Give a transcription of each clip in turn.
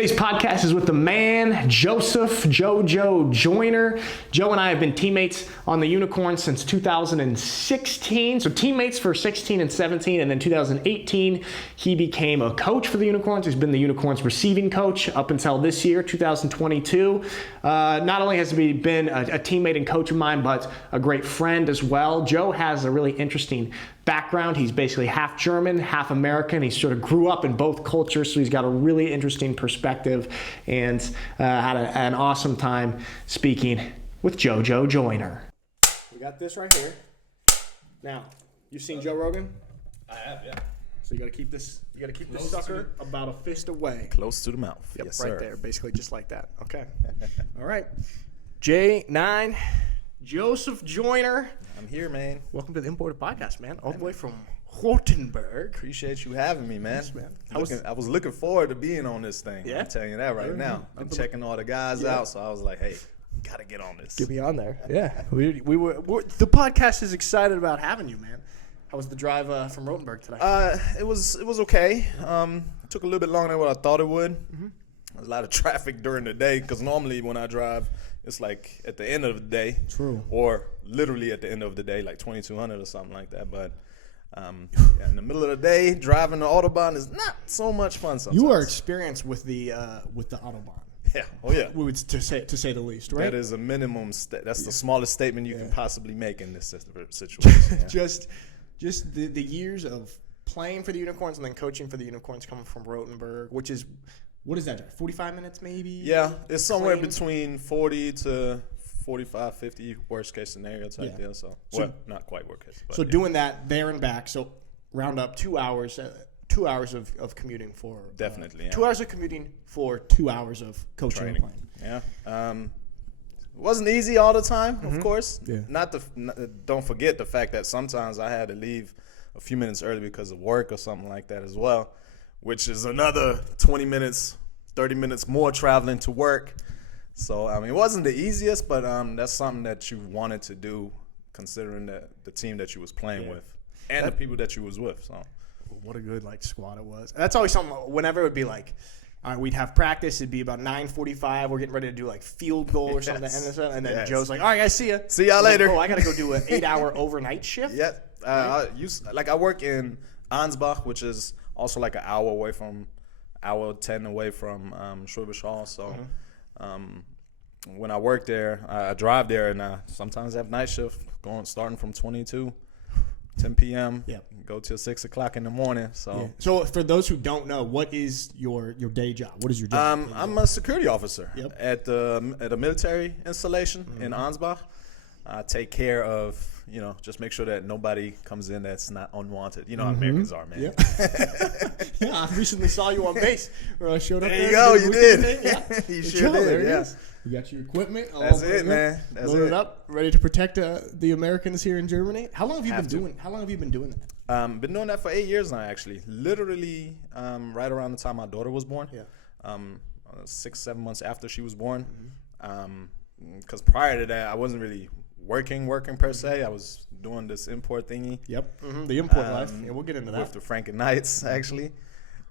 Today's podcast is with the man, Jojo Joyner. Joe and I have been teammates on the Unicorns since 2016. So teammates for 16 and 17, and then 2018, he became a coach for the Unicorns. He's been the Unicorns receiving coach up until this year, 2022. Not only has he been a teammate and coach of mine, but a great friend as well. Joe has a really interesting background. He's basically half German, half American. He sort of grew up in both cultures, so he's got a really interesting perspective, and had an awesome time speaking with Jojo Joyner. We got this right here. Now, you've seen Joe Rogan? I have, yeah. So you got to keep this. You got to keep this sucker about a fist away. Close to the mouth. Yep, yes, right sir. there, basically just like that. Okay. All right. J9, Joseph Joyner. I'm here, man. Welcome to the Imported Podcast, man. All the way from Rothenberg. Appreciate you having me, man. Yes, man. I was looking forward to being on this thing. Yeah? I'm telling you that right now. I'm checking all the guys out, so I was like, hey, gotta get on this. Get me on there. Yeah. We were the podcast is excited about having you, man. How was the drive from Rothenberg today? It was okay. Took a little bit longer than what I thought it would. Mm-hmm. There's a lot of traffic during the day because normally when I drive, it's like at the end of the day. True. Or literally at the end of the day, like 2200 or something like that. But in the middle of the day, driving the Autobahn is not so much fun sometimes. You are experienced with the Autobahn. Yeah. Oh, yeah. We would to say the least, right? That is a minimum. That's the smallest statement you can possibly make in this situation. Yeah. Just the years of playing for the Unicorns and then coaching for the Unicorns coming from Rothenberg, which is, what is that, 45 minutes maybe? Yeah, it's somewhere between 40 to 45, 50, worst case scenario type deal. So not quite worst case. But so doing that there and back, so round up 2 hours. 2 hours of commuting for definitely 2 hours of commuting for 2 hours of coaching and playing. Yeah. It wasn't easy all the time, of course. Yeah. Don't forget the fact that sometimes I had to leave a few minutes early because of work or something like that as well, which is another 20 minutes, 30 minutes more traveling to work. So, I mean, it wasn't the easiest, but that's something that you wanted to do considering the team that you was playing with and the people that you was with. So, what a good squad it was. And that's always something. Whenever it would be like, all right, we'd have practice. It'd be about 9:45. We're getting ready to do field goal or something, and then Joe's like, "All right, guys, see ya. See y'all later." Oh, I gotta go do an 8-hour overnight shift. Yeah, I work in Ansbach, which is also like an hour 10 away from Schwäbisch Hall. So, when I work there, I drive there, and sometimes I have night shift starting from 10 p.m. Yep. Go till 6 o'clock in the morning. So, So for those who don't know, what is your day job? What is your job? I'm a security officer Yep. at a military installation in Ansbach. I take care of, just make sure that nobody comes in that's not unwanted. You know how Americans are, man. Yep. Yeah, I recently saw you on base where I showed up. There you go. You did. Yeah. You sure did. There Yeah. Is. You got your equipment. That's it, man. That's loaded it. up, ready to protect the Americans here in Germany. How long have you been doing that? Been doing that for 8 years now, actually. Literally, right around the time my daughter was born. Yeah. 6-7 months after she was born. Because prior to that, I wasn't really working per se. I was doing this import thingy. Yep. The import life. Yeah, we'll get into that. With the Franken Knights, actually.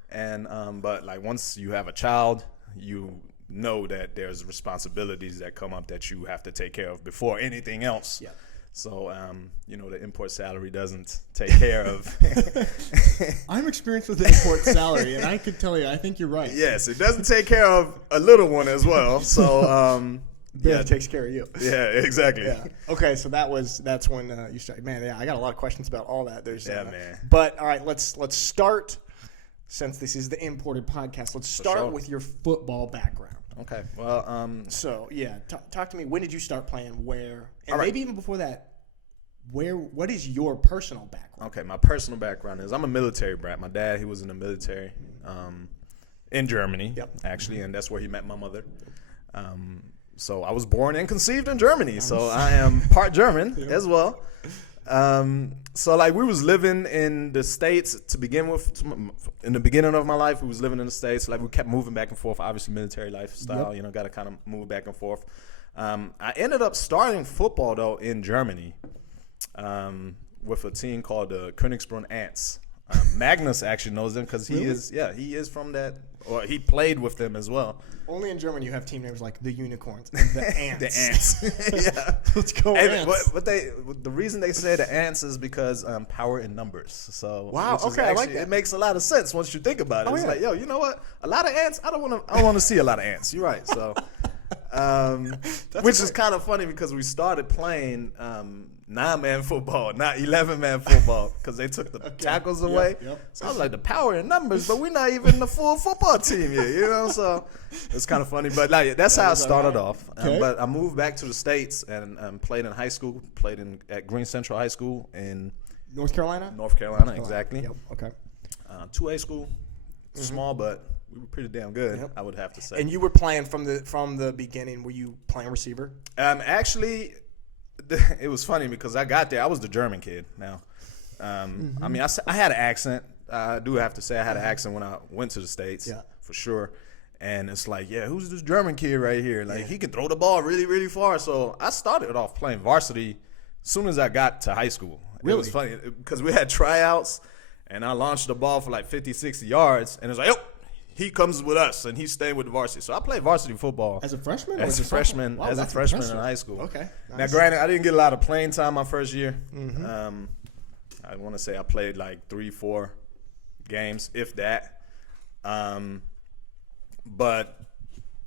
And but once you have a child, you know that there's responsibilities that come up that you have to take care of before anything else. Yeah. So, the import salary doesn't take care of. I'm experienced with the import salary, and I could tell you, I think you're right. Yes, it doesn't take care of a little one as well. So, it takes care of you. Yeah, exactly. Yeah. Okay, so that's when you started. Man, yeah, I got a lot of questions about all that. Man. But all right, let's start. Since this is the imported podcast, let's start with your football background. Okay. Well, so yeah, talk to me. When did you start playing? Where? And right. Maybe even before that, what is your personal background? Okay, my personal background is I'm a military brat. My dad, he was in the military in Germany, actually, and that's where he met my mother. So I was born and conceived in Germany, so I am part German as well. So we was living in the States to begin with. In the beginning of my life, we was living in the States. We kept moving back and forth. Obviously, military lifestyle. Got to kind of move back and forth. I ended up starting football though in Germany with a team called the Königsbrunn Ants. Magnus actually knows them because he is from that, or he played with them as well. Only in Germany you have team names like the Unicorns and the Ants. The Ants. Yeah. Let's go Ants. But the reason they say the Ants is because power in numbers. So wow, okay, I like that. It makes a lot of sense once you think about it. It's like, yo, you know what? A lot of ants. I don't want to see a lot of ants. You're right. So, which is kind of funny because we started playing 9-man football, not 11-man football, because they took the tackles away. Yep. So I was like, the power in numbers, but we're not even the full football team yet, you know? So it's kind of funny. But like, that's how I started off. But I moved back to the States and played in high school, at Green Central High School in North Carolina? North Carolina, exactly. Yep. Okay. 2A school, small, but we were pretty damn good, I would have to say. And you were playing from the beginning. Were you playing receiver? Actually, it was funny because I got there. I was the German kid now. I mean, I had an accent. I do have to say I had an accent when I went to the States, for sure. And it's like, yeah, who's this German kid right here? Like, he can throw the ball really, really far. So I started off playing varsity as soon as I got to high school. Really? It was funny because we had tryouts, and I launched the ball for like 50, 60 yards. And it's like, oh, he comes with us, and he's staying with the varsity. So I played varsity football. As a freshman? As a freshman. Wow, as a freshman in high school. Okay. Nice. Now, granted, I didn't get a lot of playing time my first year. I want to say I played like 3-4 games, if that. But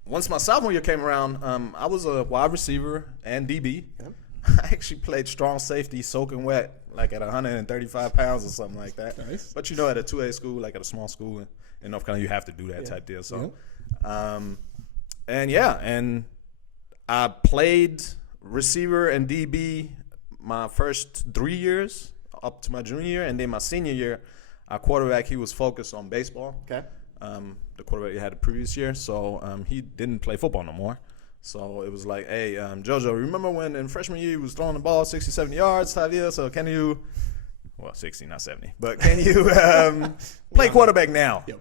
once my sophomore year came around, I was a wide receiver and DB. Yep. I actually played strong safety, soaking wet, like at 135 pounds or something like that. Nice. But, at a 2A school, like at a small school in North Carolina, you have to do that type deal. So, and I played receiver and DB my first 3 years up to my junior year, and then my senior year, our quarterback, he was focused on baseball. Okay. The quarterback he had the previous year, so he didn't play football no more. So it was like, hey, Jojo, remember when in freshman year you was throwing the ball 60, 70 yards type deal? So can you, 60, not 70, but can you play quarterback now? Yep.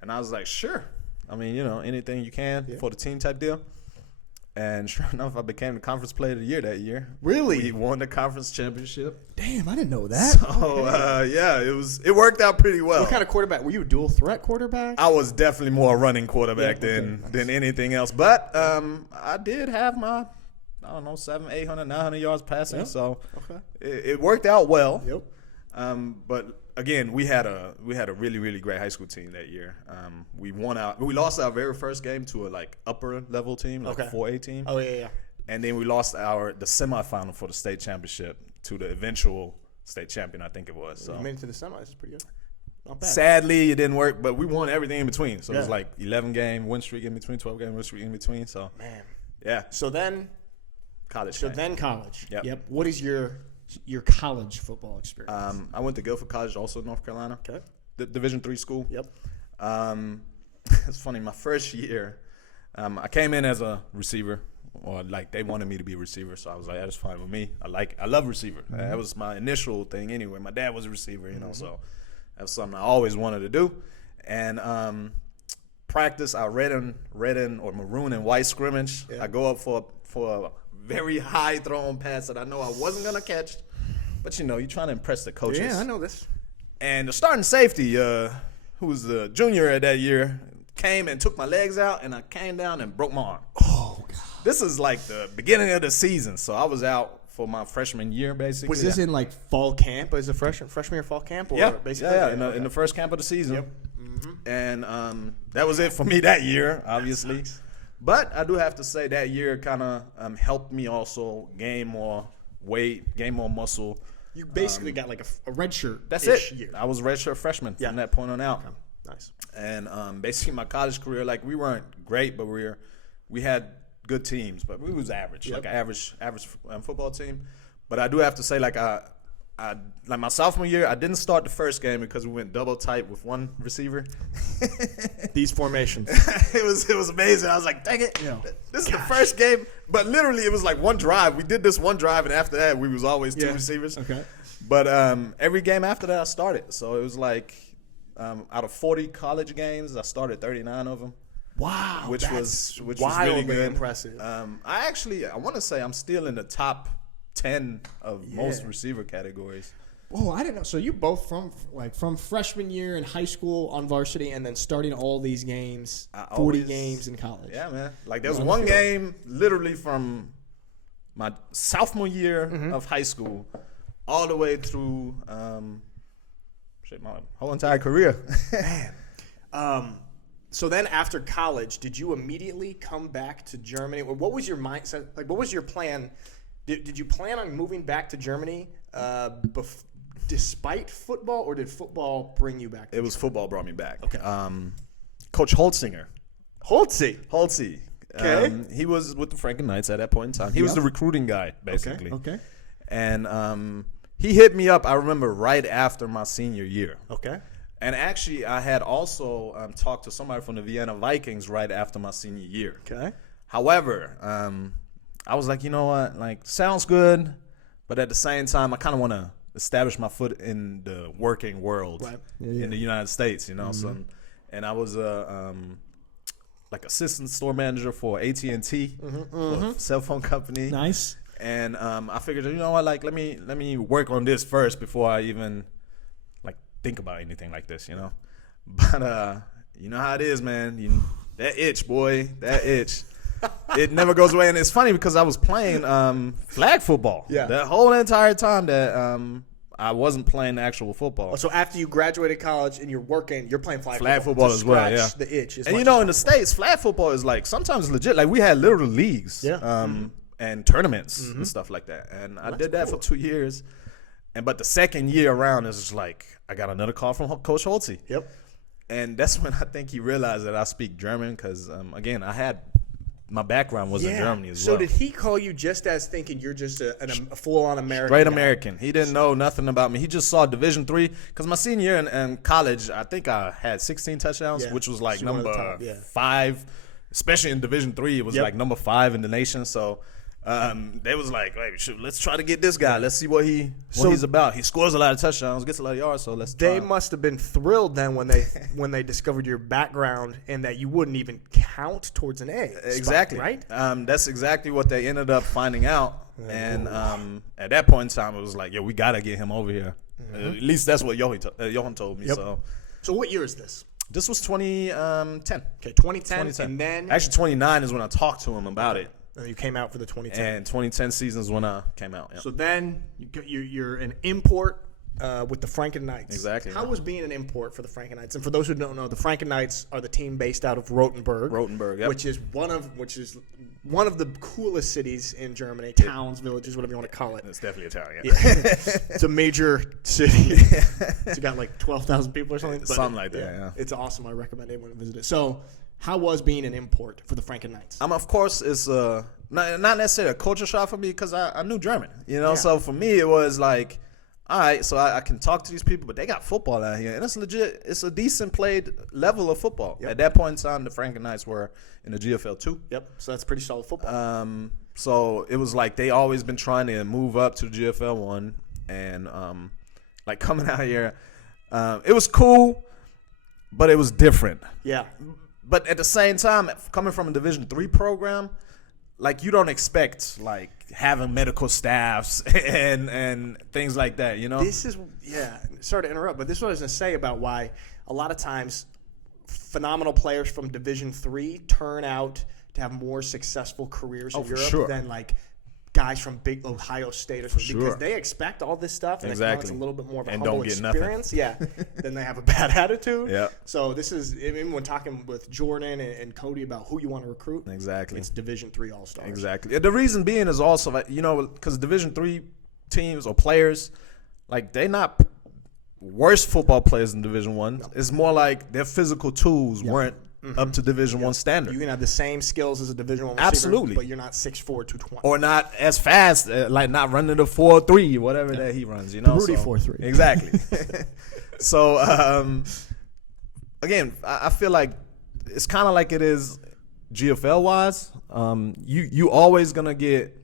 And I was like, sure. I mean, anything you can for the team type deal. And sure enough, I became the conference player of the year that year. Really? We won the conference championship. Damn, I didn't know that. So, it worked out pretty well. What kind of quarterback? Were you a dual threat quarterback? I was definitely more a running quarterback than anything else. But I did have my, 700, 800, 900 yards passing. Yep. So it worked out well. Yep. But again, we had a really, really great high school team that year. We lost our very first game to a upper level team, a 4A team. Oh yeah. And then we lost the semifinal for the state championship to the eventual state champion, I think it was. So you made it to the semis. That's pretty good. Not bad. Sadly, it didn't work, but we won everything in between. So it was 11-game win streak in between, 12-game win streak in between. So man, yeah. So then college. College. Yep. What is your college football experience? I went to Guilford College, also in North Carolina. Okay. The Division III school. Yep. It's funny. My first year, I came in as a receiver, or they wanted me to be a receiver, so I was like, that's fine with me. I love receiver. That was my initial thing anyway. My dad was a receiver, so that was something I always wanted to do. And practice, our red and or maroon and white scrimmage. Yeah. I go up for a very high thrown pass that I know I wasn't gonna catch, but you're trying to impress the coaches. Yeah, I know this. And the starting safety, who was the junior at that year, came and took my legs out, and I came down and broke my arm. Oh God! This is the beginning of the season, so I was out for my freshman year basically. Was this in fall camp as a freshman year fall camp? Or basically? Yeah. In the first camp of the season. Yep. And that was it for me that year, obviously. Nice. But I do have to say that year kind of helped me also gain more weight, gain more muscle. You basically got a red shirt. That's it. Year. I was a red shirt freshman from that point on out. Okay. Nice. And basically my college career, we weren't great, but we had good teams, but we was average, an average football team. But I do have to say, I my sophomore year, I didn't start the first game because we went double tight with one receiver. These formations. it was amazing. I was like, dang it. This is the first game. But literally, it was one drive. We did this one drive, and after that, we was always two receivers. Okay. But every game after that, I started. So it was out of 40 college games, I started 39 of them. Wow. Which was really good. Impressive. I want to say I'm still in the top 10 of most receiver categories. Oh, I didn't know. So you both from freshman year in high school on varsity, and then starting all these games, 40 games in college. Yeah, man. Like there was one game literally from my sophomore year of high school all the way through my whole entire career. Man. So then after college, did you immediately come back to Germany? Or what was your mindset? Like, what was your plan? Did you plan on moving back to Germany despite football, or did football bring you back? It was football brought me back. Okay. Coach Holtzinger. Holtzy. Okay. He was with the Franken Knights at that point in time. He was the recruiting guy, basically. Okay. And he hit me up, I remember, right after my senior year. Okay. And actually, I had also talked to somebody from the Vienna Vikings right after my senior year. Okay. However, I was like, you know what? Like, sounds good, but at the same time, I kind of want to establish my foot in the working world in the United States, you know. So, and I was like assistant store manager for AT&T, a cell phone company. Nice. And I figured, you know what? Like, let me work on this first before I even think about anything like this, you know. But you know how it is, man. That itch, boy, that itch. It never goes away. And it's funny because I was playing flag football that whole entire time that I wasn't playing actual football. So after you graduated college and you're playing flag football as well, yeah. The itch. And you know, in the States, flag football is like sometimes legit. Like we had literal leagues and tournaments and stuff like that. And I did that for 2 years. But the second year around, it's just like I got another call from Coach Holtzy. Yep. And that's when I think he realized that I speak German because, again, my background was in Germany as well. So did he call you just as thinking you're just a full-on American? Straight American. He didn't know nothing about me. He just saw Division III. Because my senior year in college, I think I had 16 touchdowns, which was like number 5. Especially in Division III, it was like number 5 in the nation. So they was like, hey, shoot, let's try to get this guy. Let's see what he's about. He scores a lot of touchdowns, gets a lot of yards, so let's try. They must have been thrilled then when they discovered your background and that you wouldn't even count towards an A. Exactly. Spot, right? That's exactly what they ended up finding out. And at that point in time, it was like, we got to get him over here. At least that's what Johan told me. So what year is this? This was 2010. Okay, 2010. And then actually 29 is when I talked to him about it. And you came out for the 2010. And 2010 season is when I came out. So then you're an import with the Franken Knights. Exactly. How was being an import for the Franken Knights? And for those who don't know, the Franken Knights are the team based out of Rothenberg. Which is one of the coolest cities in Germany. Towns, villages, whatever you want to call it. It's definitely a town. Yeah. It's a major city. It's got like 12,000 people or something. But something like that. Yeah. It's awesome. I recommend anyone to visit it. So, how was being an import for the Franken Knights? Of course, it's not necessarily a culture shock for me because I knew German, you know. So for me, it was like, all right, so I can talk to these people, but they got football out here, and it's legit. It's a decent played level of football. At that point in time, the Franken Knights were in the GFL 2. Yep. So that's pretty solid football. So it was like they always been trying to move up to the GFL 1, and like coming out here, it was cool, but it was different. Yeah. But at the same time, coming from a Division III program, like you don't expect like having medical staffs and things like that, you know? Sorry to interrupt, but this is what I was going to say about why a lot of times phenomenal players from Division III turn out to have more successful careers in Europe than like guys from big Ohio State or something because they expect all this stuff and it's a little bit more of a humble experience. Then they have a bad attitude. Yeah. So this is even when talking with Jordan and Cody about who you want to recruit. Exactly. It's Division III All-Stars. Exactly. The reason being is also like, you know, because Division III teams or players, like they're not worse football players in Division I. No. It's more like their physical tools weren't up to Division I standard. You can have the same skills as a Division I receiver, absolutely, but you're not 6'4", 220. Or not as fast, like not running the 4.3, whatever that he runs, you know? Rudy 4.3. Exactly. So, again, I feel like it's kind of like it is GFL-wise. You always going to get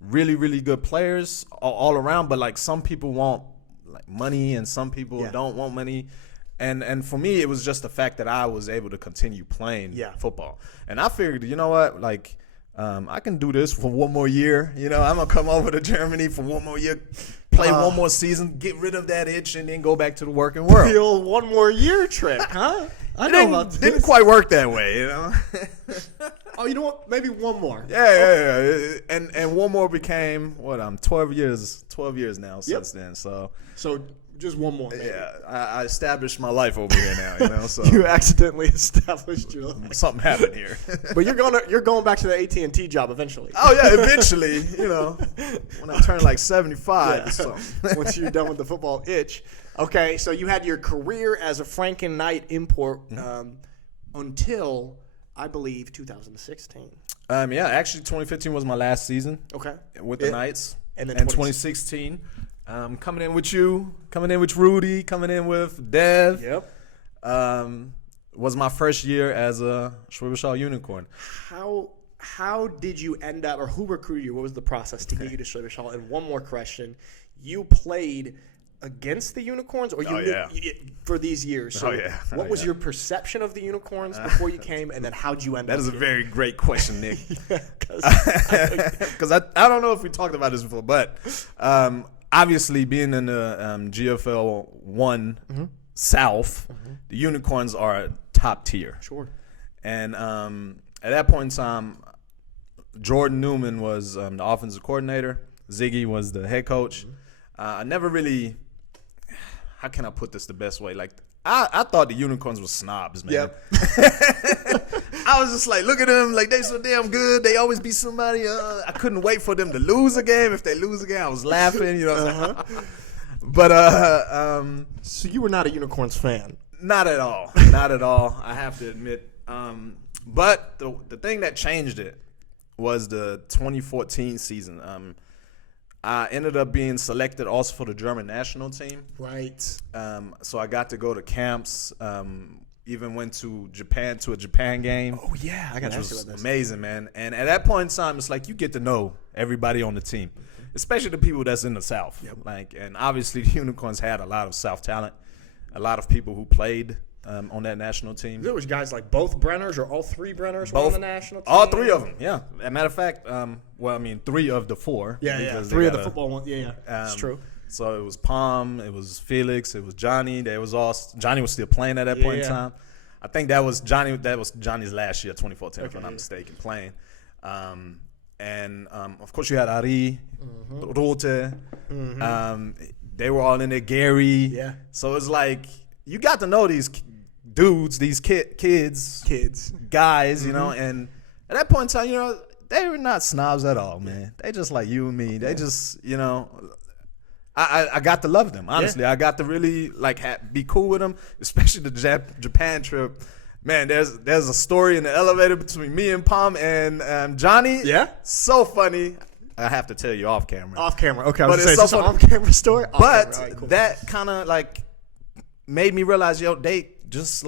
really, really good players all around, but like some people want like money and some people don't want money. And for me, it was just the fact that I was able to continue playing football. And I figured, you know what, like, I can do this for one more year. You know, I'm going to come over to Germany for one more year, play one more season, get rid of that itch, and then go back to the working world. Feel one more year trick, huh? I know about this. Didn't quite work that way, you know. Oh, you know what? Maybe one more. Yeah. And one more became what? 12 years now since then. So just one more. Maybe. Yeah, I established my life over here now. You know, so you accidentally established your life. Something happened here. But you're going back to the AT&T job eventually. Oh yeah, eventually. You know, when I turn like 75 or something. Once you're done with the football itch. Okay, so you had your career as a Franken Knight import until, I believe, 2016. Yeah, actually 2015 was my last season. Okay. With the Knights. And then 2016. Coming in with you, coming in with Rudy, coming in with Dev. Yep. Was my first year as a Schwäbisch Hall Unicorn. How did you end up, or who recruited you? What was the process to get you to Schwäbisch Hall? And one more question. You played against the Unicorns, or for these years? So what was your perception of the Unicorns before you came, and then how'd you end up? That is a very great question, Nick. Because I don't know if we talked about this before, but obviously being in the GFL 1 South, the Unicorns are top tier. Sure. And at that point in time, Jordan Newman was the offensive coordinator. Ziggy was the head coach. I never really, how can I put this the best way? Like, I thought the Unicorns were snobs, man. Yep. I was just like, look at them, like they so damn good. They always beat somebody. I couldn't wait for them to lose a game. If they lose a game, I was laughing, you know. But so you were not a Unicorns fan? Not at all. Not at all. I have to admit. But the thing that changed it was the 2014 season. I ended up being selected also for the German national team. Right. So I got to go to camps. Even went to Japan to a Japan game. Oh yeah, I got to ask you about this. Amazing, man. And at that point in time, it's like you get to know everybody on the team, especially the people that's in the South. Yep. Like, and obviously the Unicorns had a lot of South talent, a lot of people who played on that national team. There was guys like both Brenners or all three Brenners were on the national team. All three of them, yeah. As a matter of fact, three of the four. Yeah. Three of the football ones. Yeah. It's true. So it was Palm, it was Felix, it was Johnny. Johnny was still playing at that point in time. I think that was Johnny. That was Johnny's last year, 2014, if I'm not mistaken, playing. And of course you had Ari, Rote. They were all in there. Gary. Yeah. So it's like you got to know these dudes, these kids, guys, you know. And at that point in time, you know, they were not snobs at all, man. They just like you and me. They just, you know. I got to love them, honestly. Yeah. I got to really be cool with them, especially the Japan trip. Man, there's a story in the elevator between me and Palm and Johnny. Yeah, so funny. I have to tell you off camera. Off camera, okay. But it's so funny. Off camera story. But right, cool. That kind of made me realize, they just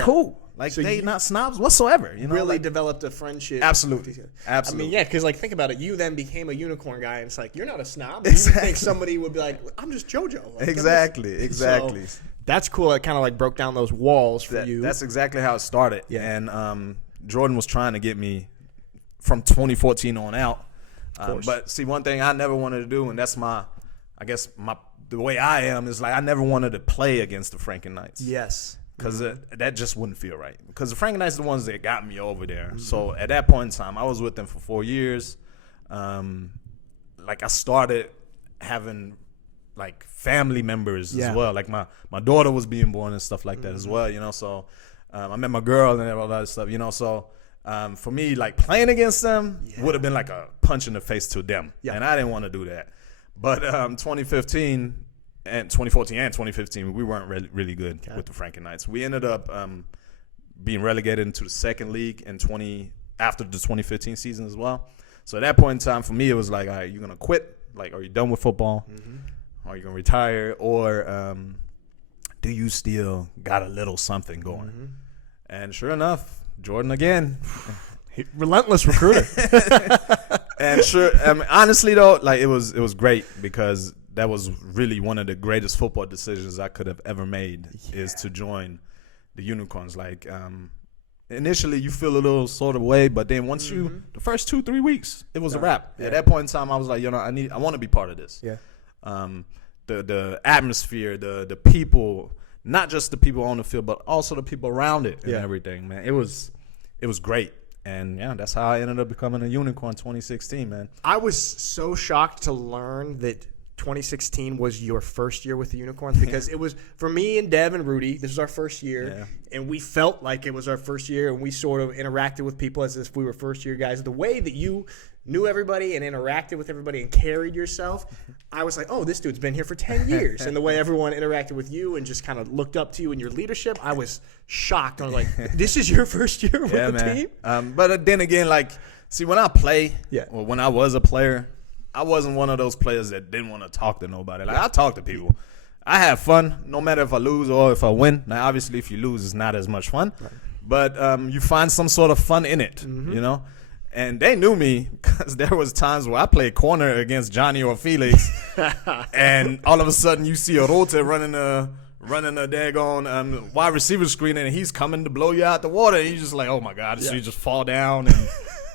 cool. Like, so they not snobs whatsoever. You know, really developed a friendship. Absolutely. I mean, yeah, because think about it. You then became a Unicorn guy, and it's like you're not a snob. Exactly. You think somebody would be like, I'm just JoJo. Exactly. So that's cool. It kind of broke down those walls for you. That's exactly how it started. Yeah. And Jordan was trying to get me from 2014 on out. But see, one thing I never wanted to do, and that's the way I am is I never wanted to play against the Franken Knights. Yes. Because that just wouldn't feel right. Because the Franken Knights are the ones that got me over there. Mm-hmm. So at that point in time, I was with them for 4 years. I started having family members as well. Like my daughter was being born and stuff like that as well. You know, so I met my girl and all that stuff. You know, so for me, playing against them would have been like a punch in the face to them. Yeah. And I didn't want to do that. But 2014 and 2015, we weren't really good with the Franken Knights. We ended up being relegated into the second league after the 2015 season as well. So at that point in time, for me, it was all right, you're gonna quit? Are you done with football? Mm-hmm. Are you gonna retire? Or do you still got a little something going? Mm-hmm. And sure enough, Jordan again, relentless recruiter. And honestly though, it was great because that was really one of the greatest football decisions I could have ever made is to join the Unicorns. Initially you feel a little sort of way, but then once the first 2-3 weeks, it was a wrap. Yeah. At that point in time, I was like, I want to be part of this. Yeah. the atmosphere, the people, not just the people on the field, but also the people around it and everything, man. It was great. And, yeah, that's how I ended up becoming a Unicorn 2016, man. I was so shocked to learn that 2016 was your first year with the Unicorns because it was, for me and Dev and Rudy, this was our first year, and we felt like it was our first year, and we sort of interacted with people as if we were first-year guys. The way that you knew everybody and interacted with everybody and carried yourself, I was like, oh, this dude's been here for 10 years. And the way everyone interacted with you and just kind of looked up to you and your leadership, I was shocked. I was like, this is your first year with the team? But then again, like, see, when I play, or when I was a player, I wasn't one of those players that didn't want to talk to nobody. Like, I talk to people. I have fun, no matter if I lose or if I win. Now, obviously, if you lose, it's not as much fun. Right. But you find some sort of fun in it, you know? And they knew me because there was times where I played corner against Johnny or Felix, and all of a sudden you see a Rote running a daggone wide receiver screen, and he's coming to blow you out the water. And you're just like, oh, my God. So you just fall down. And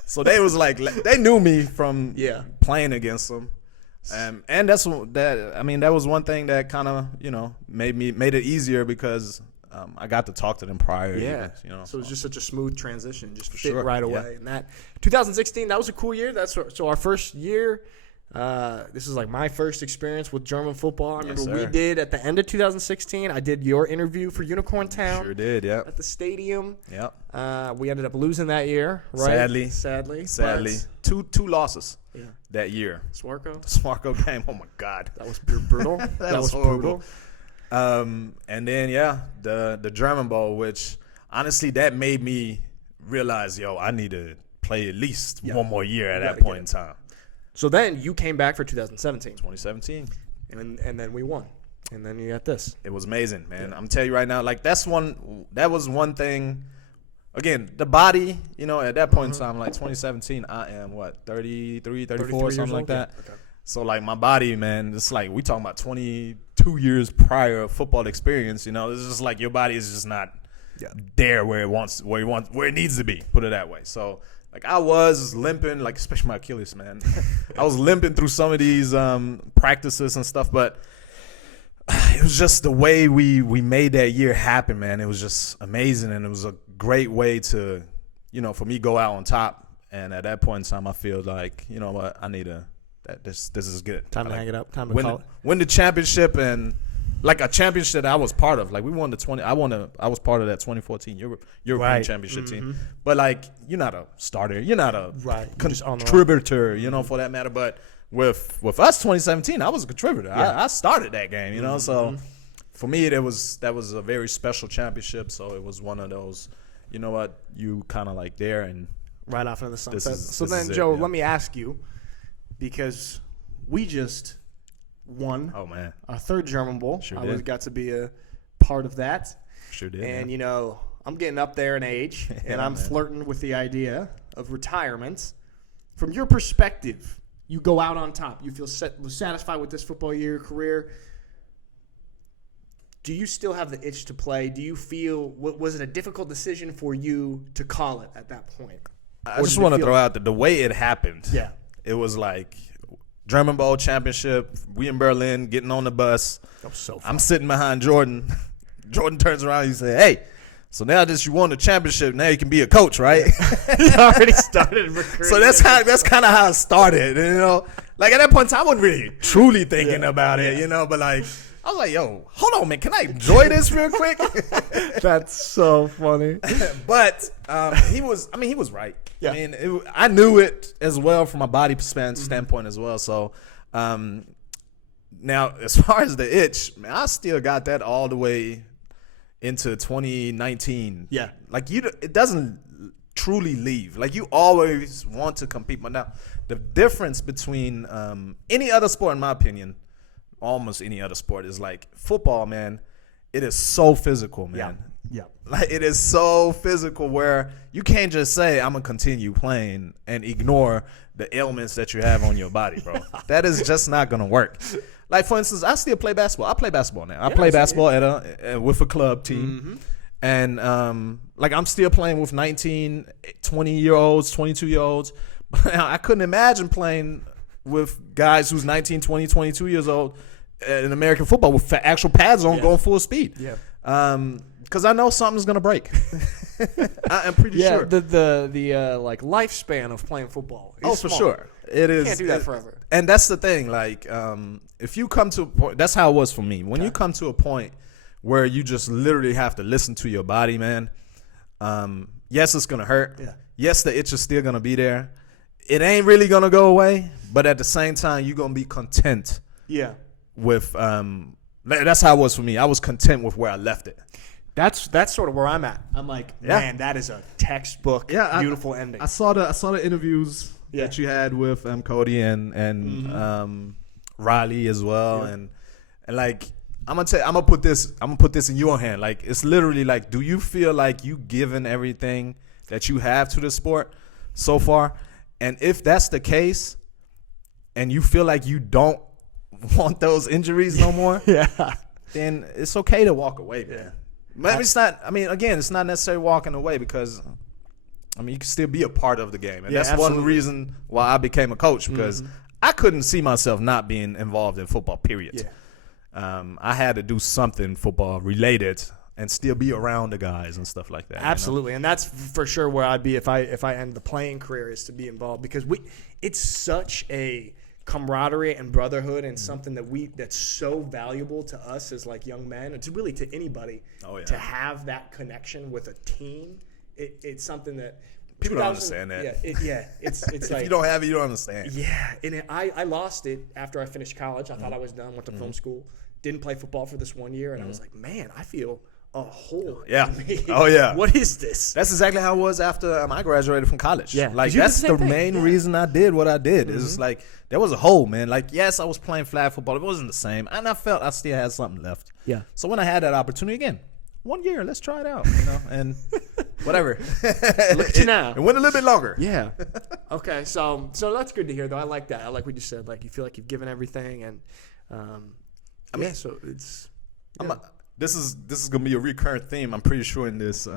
so they was like, they knew me from playing against them. And that was one thing that kind of, you know, made it easier because I got to talk to them prior. Yeah. You know, so it was just such a smooth transition, just fit right away. And that 2016, that was a cool year. So our first year. This is like my first experience with German football. I remember we did at the end of 2016. I did your interview for Unicorn Town. Sure did, yeah. At the stadium. Yep. We ended up losing that year, right? Sadly. Two losses that year. Swarco? The Swarco game. Oh, my God. That was brutal. that was horrible. And then, the German Bowl, which honestly that made me realize, I need to play at least one more year at that point in time. So then you came back for 2017. 2017. And then we won. And then you got this. It was amazing, man. I'm telling you right now, like that was one thing. Again, the body, you know, at that point in time, like 2017, I am 33, 34, something like that. Okay. So like my body, man, it's like we talking about 22 years prior of football experience, you know. It's just like your body is just not there where it needs to be, put it that way. So like I was limping, like especially my Achilles, man. I was limping through some of these practices and stuff, but it was just the way we made that year happen, man. It was just amazing, and it was a great way to, you know, for me go out on top. And at that point in time, I feel like, you know what, I need this is good. Time to hang it up. Time to win the championship, and like a championship that I was part of. Like we won I was part of that 2014 European championship team. But like you're not a starter, you're not a contributor, you know, for that matter. But with us 2017, I was a contributor. I started that game, you know. So for me, that was a very special championship. So it was one of those, you know what, you kind of like there and right off into the sunset. So then, Joe, let me ask you, because we just won our third German Bowl. I got to be a part of that. Sure did. And, you know, I'm getting up there in age, and I'm flirting with the idea of retirement. From your perspective, you go out on top. You feel satisfied with this football year career. Do you still have the itch to play? Do you feel – was it a difficult decision for you to call it at that point? I just want to throw out the way it happened. Yeah. It was like German Bowl championship, we in Berlin, getting on the bus. That was so fun. I'm sitting behind Jordan. Jordan turns around and he said, hey, so now that you won the championship, now you can be a coach, right? He already started recruiting. So that's kind of how it started. And, you know, like at that point in time, I wasn't really truly thinking about it, you know, but like I was like, yo, hold on, man. Can I enjoy this real quick? That's so funny. But he was right. Yeah. I mean, I knew it as well from a body standpoint as well. So now, as far as the itch, man, I still got that all the way into 2019. Yeah. Like, it doesn't truly leave. Like, you always want to compete. But now, the difference between any other sport, in my opinion, almost any other sport, is like football, man. It is so physical, man. Yeah. Like, it is so physical where you can't just say, I'm going to continue playing and ignore the ailments that you have on your body, bro. That is just not going to work. Like, for instance, I still play basketball. I play basketball now. I play basketball with a club team. And, like, I'm still playing with 19, 20-year-olds, 22-year-olds. But I couldn't imagine playing with guys who's 19, 20, 22 years old in American football with actual pads on going full speed. Yeah. Because I know something's gonna break. I'm pretty sure. The like lifespan of playing football. Is for small. sure. It is. You can't do that forever. And that's the thing. Like, if you come to a point, that's how it was for me. When you come to a point where you just literally have to listen to your body, man. Yes, it's gonna hurt. Yeah. Yes, the itch is still gonna be there. It ain't really gonna go away, but at the same time, you're gonna be content. Yeah. With that's how it was for me. I was content with where I left it. That's sort of where I'm at. I'm like, man, that is a textbook, beautiful ending. I saw the interviews that you had with Cody and Riley as well, and like I'm gonna put this in your hand. Like, it's literally like, do you feel like you given everything that you have to the sport so far? And if that's the case, and you feel like you don't want those injuries no more, then it's okay to walk away, man. Yeah. But it's not. I mean, again, it's not necessarily walking away, because I mean, you can still be a part of the game, and that's one reason why I became a coach, because I couldn't see myself not being involved in football. Period. Yeah. I had to do something football related and still be around the guys and stuff like that. Absolutely, and that's for sure where I'd be if I end the playing career, is to be involved, because it's such a camaraderie and brotherhood, and something that's so valuable to us as like young men, and really to anybody, to have that connection with a team. It's something that people don't understand that. It's if like, you don't have it, you don't understand. Yeah, and I lost it after I finished college. I thought I was done. Went to film school, didn't play football for this 1 year, and I was like, man, I feel a hole. Yeah. Oh yeah. What is this? That's exactly how it was after I graduated from college. Yeah. Like, that's the main reason I did what I did. It's like, there was a hole, man. Like, yes, I was playing flag football. It wasn't the same. And I felt I still had something left. Yeah. So when I had that opportunity again, 1 year, let's try it out, and whatever. Look at you now. It went a little bit longer. Yeah. Okay. So that's good to hear, though. I like that. I like what you said. Like, you feel like you've given everything, and I mean, so it's. Yeah. This is gonna be a recurrent theme, I'm pretty sure, in this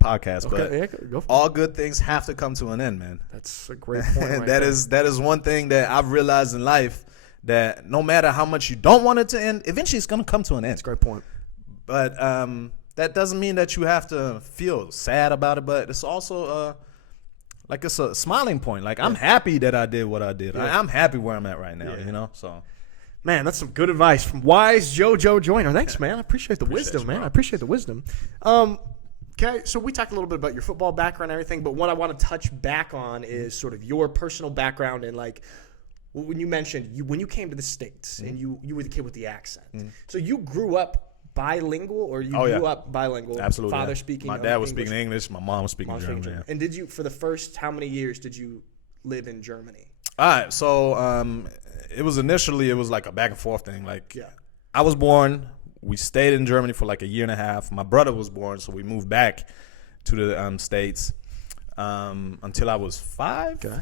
podcast. Okay, but go for all good things have to come to an end, man. That's a great point. And that is one thing that I've realized in life, that no matter how much you don't want it to end, eventually it's gonna come to an end. That's a great point. But that doesn't mean that you have to feel sad about it. But it's also like, it's a smiling point. Like, I'm happy that I did what I did. I'm happy where I'm at right now. You know, so. Man, that's some good advice from wise Jojo Joyner. Thanks, man. I appreciate the wisdom, man. I appreciate the wisdom. Okay, so we talked a little bit about your football background and everything, but what I want to touch back on is sort of your personal background, and like, when you mentioned when you came to the States and you were the kid with the accent. So you grew up bilingual, or you grew up bilingual? Absolutely. Father speaking. My dad was speaking English. My mom was speaking German. German. And did you, for the first how many years did you live in Germany? All right, so it was like a back and forth thing. Like, I was born, we stayed in Germany for like a year and a half. My brother was born, so we moved back to the States until I was 5. Okay.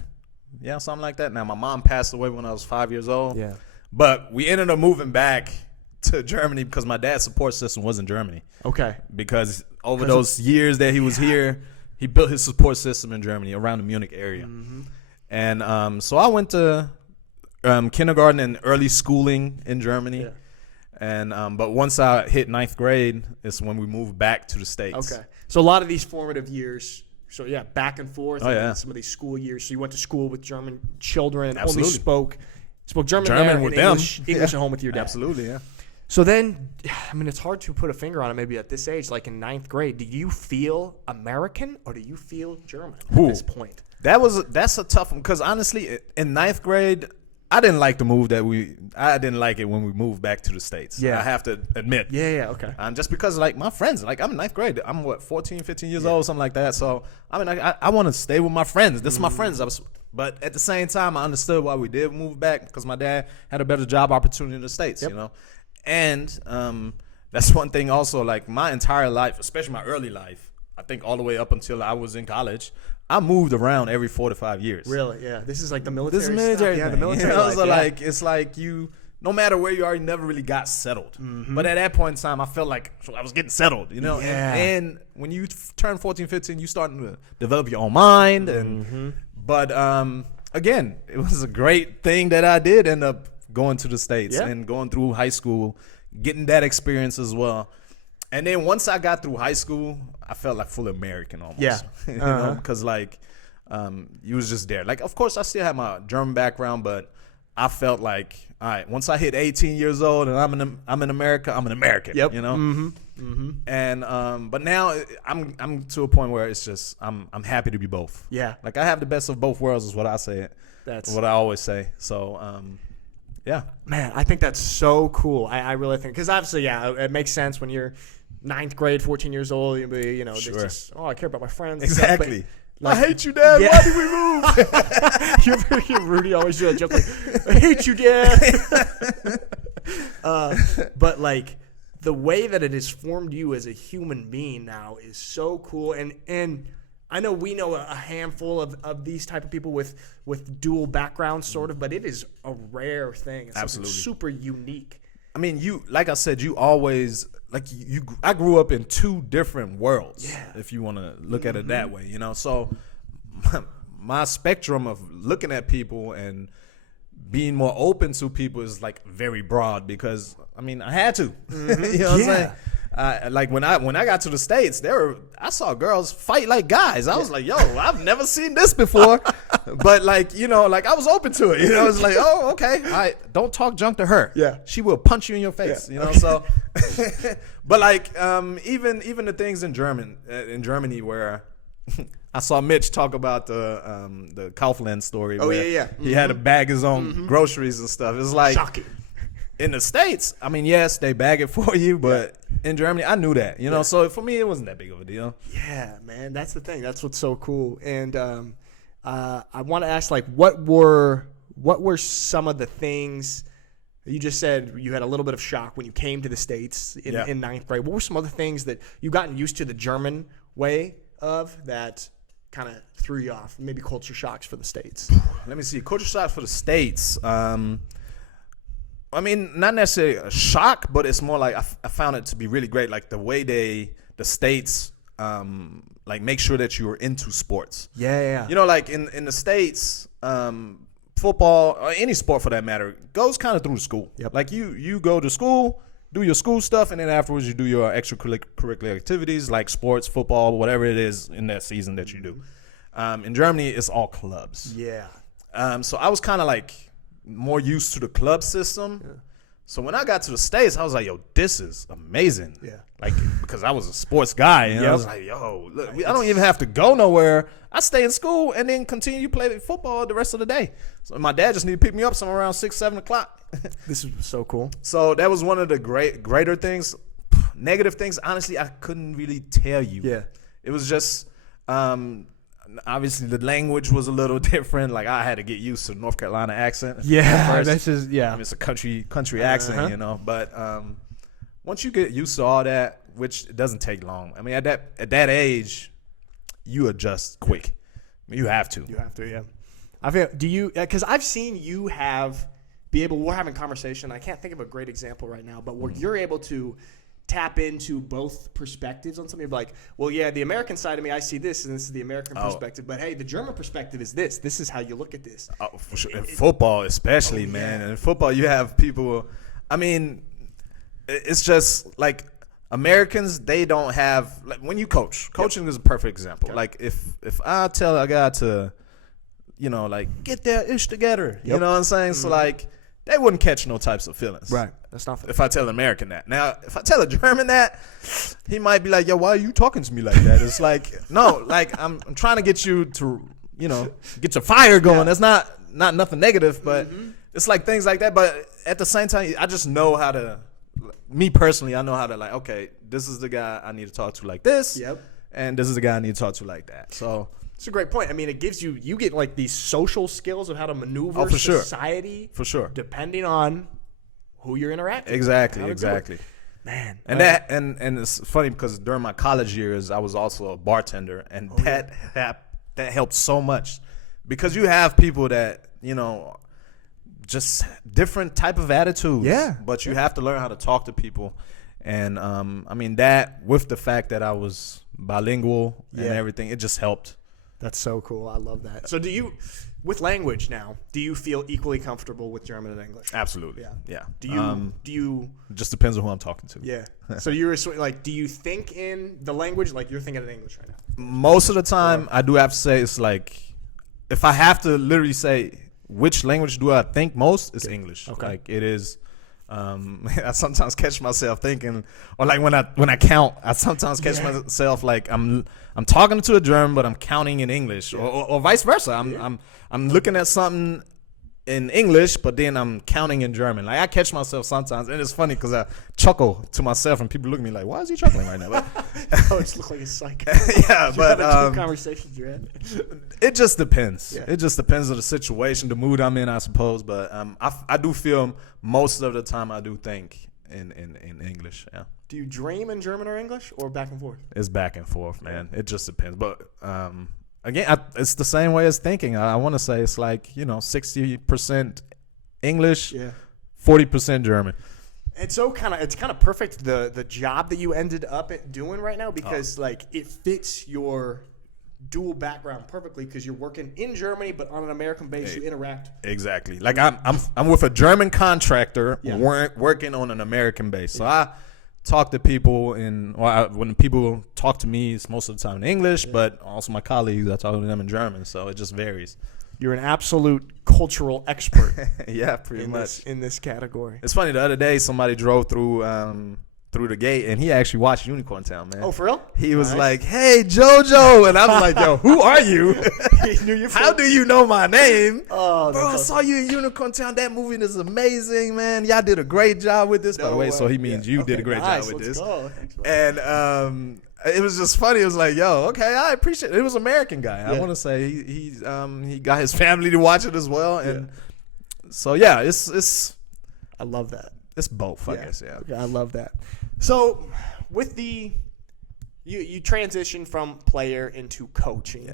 Yeah, something like that. Now, my mom passed away when I was 5 years old. Yeah. But we ended up moving back to Germany because my dad's support system was in Germany. Okay. Because over those years that he was here, he built his support system in Germany, around the Munich area. And so I went to kindergarten and early schooling in Germany. Yeah. And but once I hit 9th grade, is when we moved back to the States. Okay. So a lot of these formative years, back and forth. And some of these school years. So you went to school with German children and only spoke German there, with and them. English at home with your dad. Absolutely, yeah. So then, I mean, it's hard to put a finger on it maybe at this age, like in 9th grade. Do you feel American or do you feel German at this point? That's a tough one, because honestly, in 9th grade, I didn't like the move I didn't like it when we moved back to the States. Yeah. I have to admit. Yeah, okay. Just because, like, my friends, like, I'm in 9th grade. I'm, 14, 15 years old, something like that. So, I mean, I want to stay with my friends. This is my friends. But at the same time, I understood why we did move back, because my dad had a better job opportunity in the States, you know. And that's one thing also, like, my entire life, especially my early life, I think all the way up until I was in college, I moved around every 4 to 5 years. Really? Yeah. This is like the military. This is military. Stuff. Yeah, the military. You know, so like, it's like you, no matter where you are, you never really got settled. But at that point in time, I felt like I was getting settled, you know. Yeah. And when you turn 14, 15, you starting to develop your own mind. And but again, it was a great thing that I did end up going to the States and going through high school, getting that experience as well. And then once I got through high school, I felt like full American almost. Yeah. You know, because like you was just there. Like, of course, I still have my German background, but I felt like, all right, once I hit 18 years old and I'm in America, I'm an American. Yep. You know. And but now I'm to a point where it's just I'm happy to be both. Yeah. Like I have the best of both worlds is what I say. That's what I always say. So yeah. Man, I think that's so cool. I really think, because obviously, it makes sense when you're 9th grade, 14 years old, you'll be, just, I care about my friends. Exactly. Like, I hate you, Dad. Why did we move? you're Rudy always do that joke like, I hate you, Dad. But like the way that it has formed you as a human being now is so cool. And I know we know a handful of these type of people with dual backgrounds, sort of, but it is a rare thing. It's absolutely super unique. I mean, you, like I said, you always, like I grew up in two different worlds, if you want to look at it that way, So my spectrum of looking at people and being more open to people is like very broad because, I mean, I had to. You know what I'm saying? Like when I got to the States, I saw girls fight like guys. I was like, yo, I've never seen this before. But like, like I was open to it. It's like, oh, okay. All right, don't talk junk to her. Yeah. She will punch you in your face. So but like even the things in Germany where I saw Mitch talk about the Kaufland story. Oh, where yeah. He had to bag his own groceries and stuff. It's like shocking. In the States, I mean, yes, they bag it for you, but in Germany, I knew that, So for me, it wasn't that big of a deal. Yeah, man, that's the thing. That's what's so cool. And I want to ask, like, what were some of the things you just said? You had a little bit of shock when you came to the States in 9th grade. What were some other things that you gotten used to the German way of that kind of threw you off? Maybe culture shocks for the States. Let me see. Culture shocks for the States. I mean, not necessarily a shock, but it's more like I found it to be really great, like the way the States like make sure that you are into sports. Yeah. Like in the States, football or any sport for that matter goes kind of through school. Yep. Like you go to school, do your school stuff, and then afterwards you do your extracurricular activities like sports, football, whatever it is in that season that you do. In Germany, it's all clubs. Yeah. So I was kind of like more used to the club system. Yeah. So when I got to the States, I was like, yo, this is amazing. Yeah. Like, because I was a sports guy. And I was like, yo, look, I don't even have to go nowhere. I stay in school and then continue to play football the rest of the day. So my dad just needed to pick me up somewhere around 6, 7 o'clock. This is so cool. So that was one of the greater things. Negative things, honestly, I couldn't really tell you. Yeah. It was just obviously the language was a little different. Like I had to get used to the North Carolina accent. Yeah, this is I mean, it's a country accent, But once you get used to all that, which it doesn't take long. I mean, at that age, you adjust quick. I mean, you have to. Yeah. I feel. Do you? Because I've seen you we're having conversation. I can't think of a great example right now, but where you're able to tap into both perspectives on something. Like, well, yeah, the American side of me, I see this, and this is the American perspective. But hey, the German perspective is this. This is how you look at this. Oh, for sure. In football, especially, man. And in football, you have people. I mean, it's just like Americans. They don't have like when you coach. Coaching is a perfect example. Okay. Like if I tell a guy to, like get their ish together. You know what I'm saying? Mm-hmm. So like. They wouldn't catch no types of feelings. Right. That's not fair. If I tell an American that. Now, if I tell a German that, he might be like, yo, why are you talking to me like that? It's like, no, like I'm trying to get you to, get your fire going. Yeah. That's not nothing negative, but it's like things like that. But at the same time, I just know how to, me personally, I know how to like, okay, this is the guy I need to talk to like this. Yep. And this is the guy I need to talk to like that. So. It's a great point. I mean, it gives you get like these social skills of how to maneuver society. For sure. Depending on who you're interacting with. Exactly. Man. And and it's funny because during my college years, I was also a bartender. And that helped so much. Because you have people that, just different type of attitudes. Yeah. But you have to learn how to talk to people. And, I mean, that with the fact that I was bilingual and everything, it just helped. That's so cool. I love that. So with language now, do you feel equally comfortable with German and English? Absolutely. Yeah. Yeah. Do you? Just depends on who I'm talking to. Yeah. So do you think in the language like you're thinking in English right now? Most of the time, I do have to say it's like, if I have to literally say which language do I think most, it's English. Okay. Like it is. I sometimes catch myself thinking, or like when I count, I sometimes catch myself like I'm talking to a German, but I'm counting in English, or vice versa. I'm looking at something in English, but then I'm counting in German. Like I catch myself sometimes, and it's funny because I chuckle to myself, and people look at me like, "Why is he chuckling right now?" But, Oh, it looks like a psycho. yeah, but two conversations you're in. it just depends. Yeah. It just depends on the situation, the mood I'm in, I suppose. But I do feel most of the time I do think in English. Yeah. Do you dream in German or English, or back and forth? It's back and forth, man. It just depends. But again, it's the same way as thinking. I want to say it's like 60% English, 40% German. It's kind of perfect the job that you ended up doing right now because like it fits your dual background perfectly because you're working in Germany but on an American base. You interact exactly. Like I'm with a German contractor working on an American base. So I talk to people when people talk to me, it's most of the time in English, but also my colleagues, I talk to them in German. So it just varies. You're an absolute cultural expert. Yeah, pretty much in this category. It's funny. The other day, somebody drove through the gate, and he actually watched Unicorn Town, man. Oh, for real? He was like, "Hey, Jojo," and I was like, "Yo, who are you? He knew you. How do you know my name?" Oh, bro, I saw you in Unicorn Town. That movie is amazing, man. Y'all did a great job with this. By the way, so he means you did a great job with this. Go. And it was just funny. It was like, yo, okay, I appreciate it. It was an American guy. I want to say he got his family to watch it as well, and so it's. I love that. It's both, I guess. Yeah, I love that. So, with you transition from player into coaching,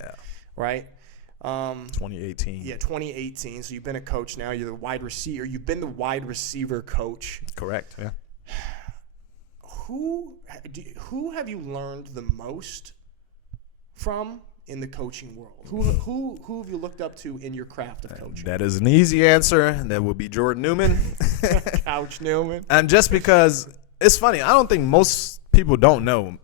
right? 2018. Yeah, 2018. So you've been a coach now. You're the wide receiver. You've been the wide receiver coach. Correct. Yeah. Who have you learned the most from in the coaching world? Who have you looked up to in your craft of coaching? That is an easy answer. That would be Jordan Newman. Couch Newman. And just because it's funny, I don't think most people don't know.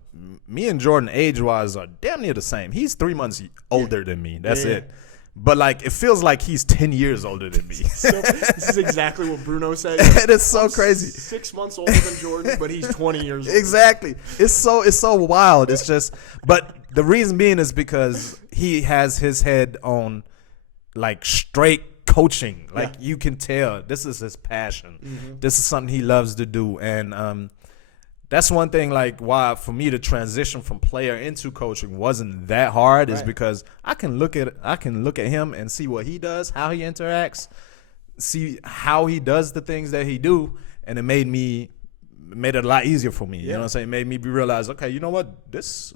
Me and Jordan, age-wise, are damn near the same. He's 3 months older than me. That's it. But, like, it feels like he's 10 years older than me. So, this is exactly what Bruno said. It is so crazy. 6 months older than Jordan, but he's 20 years old. Exactly. It's so wild. It's just – but the reason being is because he has his head on, like, straight coaching. Like, you can tell this is his passion. Mm-hmm. This is something he loves to do. And that's one thing, like, why for me the transition from player into coaching wasn't that hard is because I can look at him and see what he does, how he interacts, see how he does the things that he do, and it made it a lot easier for me. You know what I'm saying? It made me realize, okay, you know what? This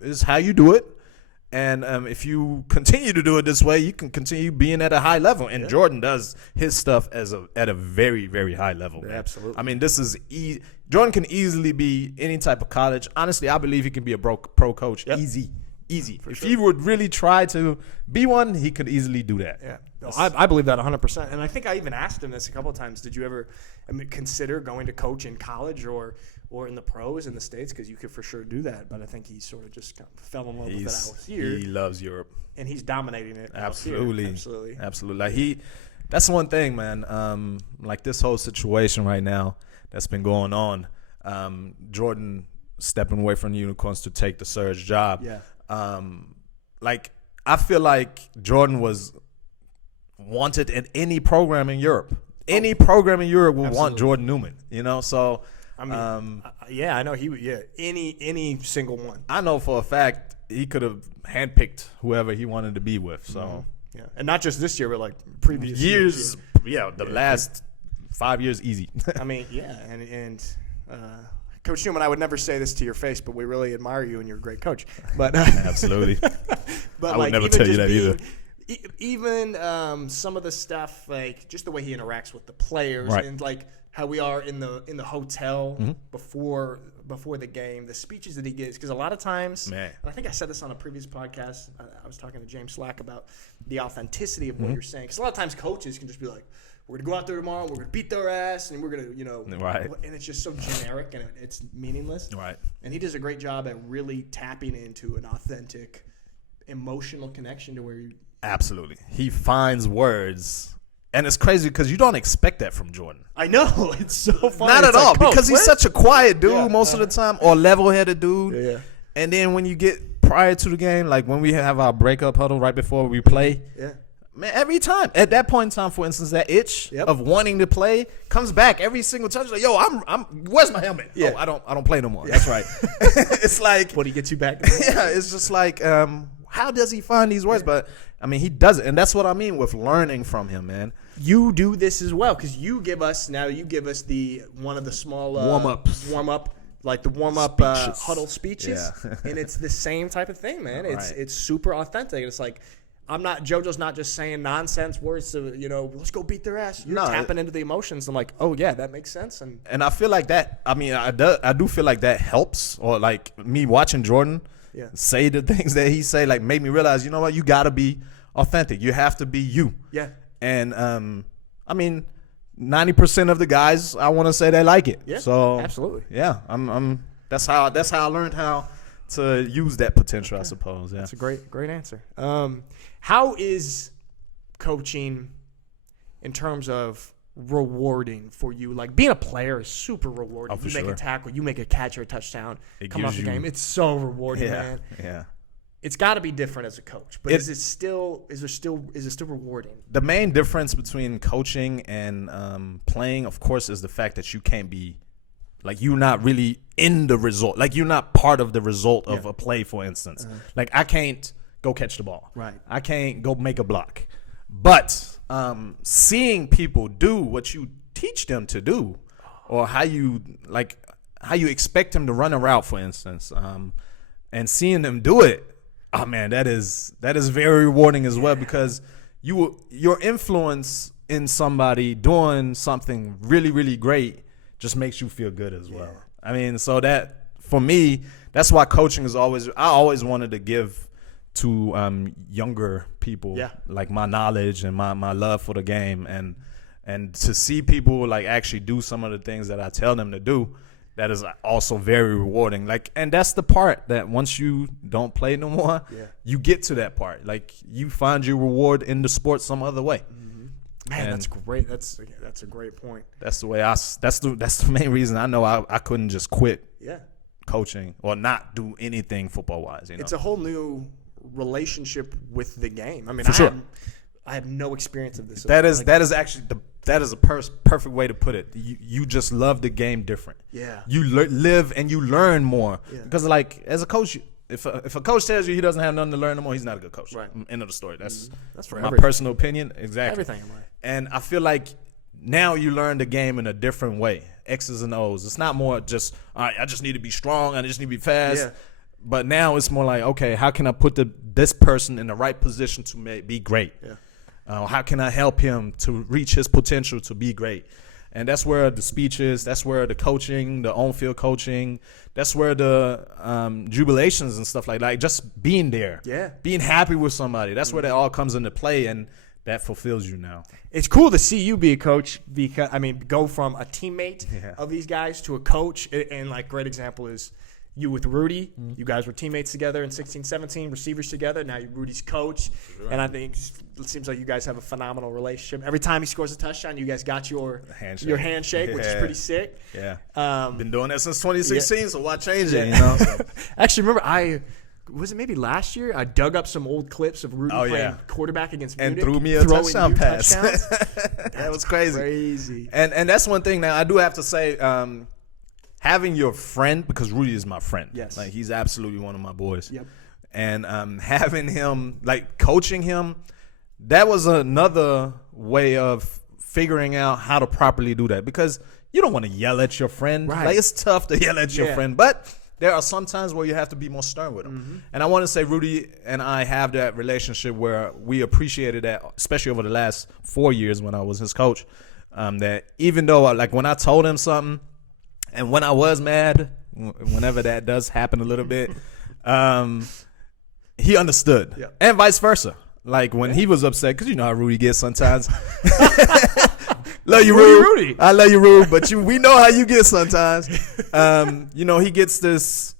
is how you do it. And if you continue to do it this way, you can continue being at a high level. And Jordan does his stuff at a very, very high level. Man. Absolutely. I mean, this is Jordan can easily be any type of college. Honestly, I believe he can be a pro coach. Yep. Easy. If he would really try to be one, he could easily do that. Yeah, no, I believe that 100%. And I think I even asked him this a couple of times. Did you ever consider going to coach in college or in the pros in the States? Because you could for sure do that. But I think he sort of just kind of fell in love with it out here. He loves Europe. And he's dominating it. Absolutely. Absolutely. Like that's one thing, man. Like this whole situation right now that's been going on. Jordan stepping away from the Unicorns to take the Surge job. Yeah. Like I feel like Jordan was wanted in any program in Europe. Any program in Europe would want Jordan Newman, you know? So I mean, I know he would. Yeah, any single one. I know for a fact he could have handpicked whoever he wanted to be with. So and not just this year, but like previous years. The last 5 years, easy. I mean, and Coach Newman, I would never say this to your face, but we really admire you and you're a great coach. But absolutely. But I would never tell you that either. Even some of the stuff, like just the way he interacts with the players, and like how we are in the hotel before before the game, the speeches that he gives, because a lot of times, Man. and I think I said this on a previous podcast, I was talking to James Slack about the authenticity of what you're saying. Because a lot of times coaches can just be like, we're going to go out there tomorrow, we're going to beat their ass, and we're going to, Right. And it's just so generic and it's meaningless. Right. And he does a great job at really tapping into an authentic, emotional connection to where you. Absolutely. He finds words. And it's crazy because you don't expect that from Jordan. I know. It's so funny. Not at It's like, all, Coach, because he's what? such a quiet dude Yeah, most of the time, or level-headed dude. Yeah. And then when you get prior to the game, like when we have our breakup huddle right before we play, Yeah. man, every time at that point in time, for instance, that itch Yep. of wanting to play comes back every single time. It's like, yo, I'm where's my helmet? Yeah. Oh, I don't play no more. That's right. It's like, What, he gets you back? yeah, it's just like, how does he find these words? But I mean, he does it, and that's what I mean with learning from him, man. You do this as well because you give us the one of the small Warm-ups. warm up Speeches. huddle speeches, Yeah. and it's the same type of thing, man. It's super authentic. It's like JoJo's not just saying nonsense words to let's go beat their ass. You're tapping into the emotions. I'm like, oh yeah, that makes sense. And I feel like that. I mean, I do feel like that helps, or like me watching Jordan say the things that he say, like made me realize, you know what, you gotta be authentic. You have to be you. Yeah. And I mean, 90% of the guys, I want to say they like it. Yeah. So absolutely. Yeah. That's how I learned how to use that potential, I suppose. Yeah. That's a great answer. How is coaching in terms of rewarding for you? Like being a player is super rewarding. For you make sure. a tackle, you make a catch or a touchdown, come off gives the you- game. It's so rewarding, Yeah. man. Yeah. It's got to be different as a coach, but is it still rewarding? The main difference between coaching and playing, of course, is the fact that you can't be, like, you're not really in the result. Like, you're not part of the result of a play, for instance. Like, I can't go catch the ball. Right. I can't go make a block. But seeing people do what you teach them to do, or how you expect them to run a route, for instance, and seeing them do it, oh man, that is very rewarding as well, because your influence in somebody doing something really, really great just makes you feel good as well. I mean, so that for me, that's why coaching is I always wanted to give to younger people like my knowledge and my love for the game, and to see people like actually do some of the things that I tell them to do. That is also very rewarding. Like, and that's the part that once you don't play no more, you get to that part. Like, you find your reward in the sport some other way. Man, And that's great. That's a great point. that's the way that's the main reason I know I couldn't just quit Yeah. coaching or not do anything football wise. It's a whole new relationship with the game. I mean, sure. I have no experience of this. That is actually that is a perfect way to put it. You just love the game different. Yeah. You live and you learn more, because like as a coach, if a coach tells you he doesn't have nothing to learn no more, he's not a good coach. Right. End of the story. That's for my everything. personal opinion. Exactly. Everything in life. And I feel like now you learn the game in a different way. X's and O's. It's not more just, all right, I just need to be strong. I just need to be fast. Yeah. But now it's more like, okay, how can I put this person in the right position to be great? Yeah. How can I help him to reach his potential to be great? And that's where the speeches, that's where the coaching, the on-field coaching, that's where the jubilations and stuff like that, just being there, being happy with somebody. That's where that all comes into play, and that fulfills you now. It's cool to see you be a coach, because go from a teammate of these guys to a coach. And like, great example is you with Rudy. You guys were teammates together in 16-17, receivers together. Now you're Rudy's coach. And I think it seems like you guys have a phenomenal relationship. Every time he scores a touchdown, you guys got your handshake, which is pretty sick. Yeah. Been doing that since 2016, so why change it? Yeah. Actually, remember, was it maybe last year? I dug up some old clips of Rudy playing quarterback against and Munich, threw me a touchdown pass. That was crazy. Crazy. And that's one thing. Now I do have to say, having your friend, because Rudy is my friend. Yes. Like, he's absolutely one of my boys. Yep. And having him, like, coaching him, that was another way of figuring out how to properly do that, because you don't want to yell at your friend. Right. Like, it's tough to yell at your friend, but there are some times where you have to be more stern with them. And I want to say Rudy and I have that relationship where we appreciated that, especially over the last 4 years when I was his coach, that even though, like, when I told him something and when I was mad, whenever that does happen a little bit, he understood, and vice versa. Like when he was upset, because you know how Rudy gets sometimes. Love you, Rudy. I love you, Rudy, but we know how you get sometimes. You know, he gets this.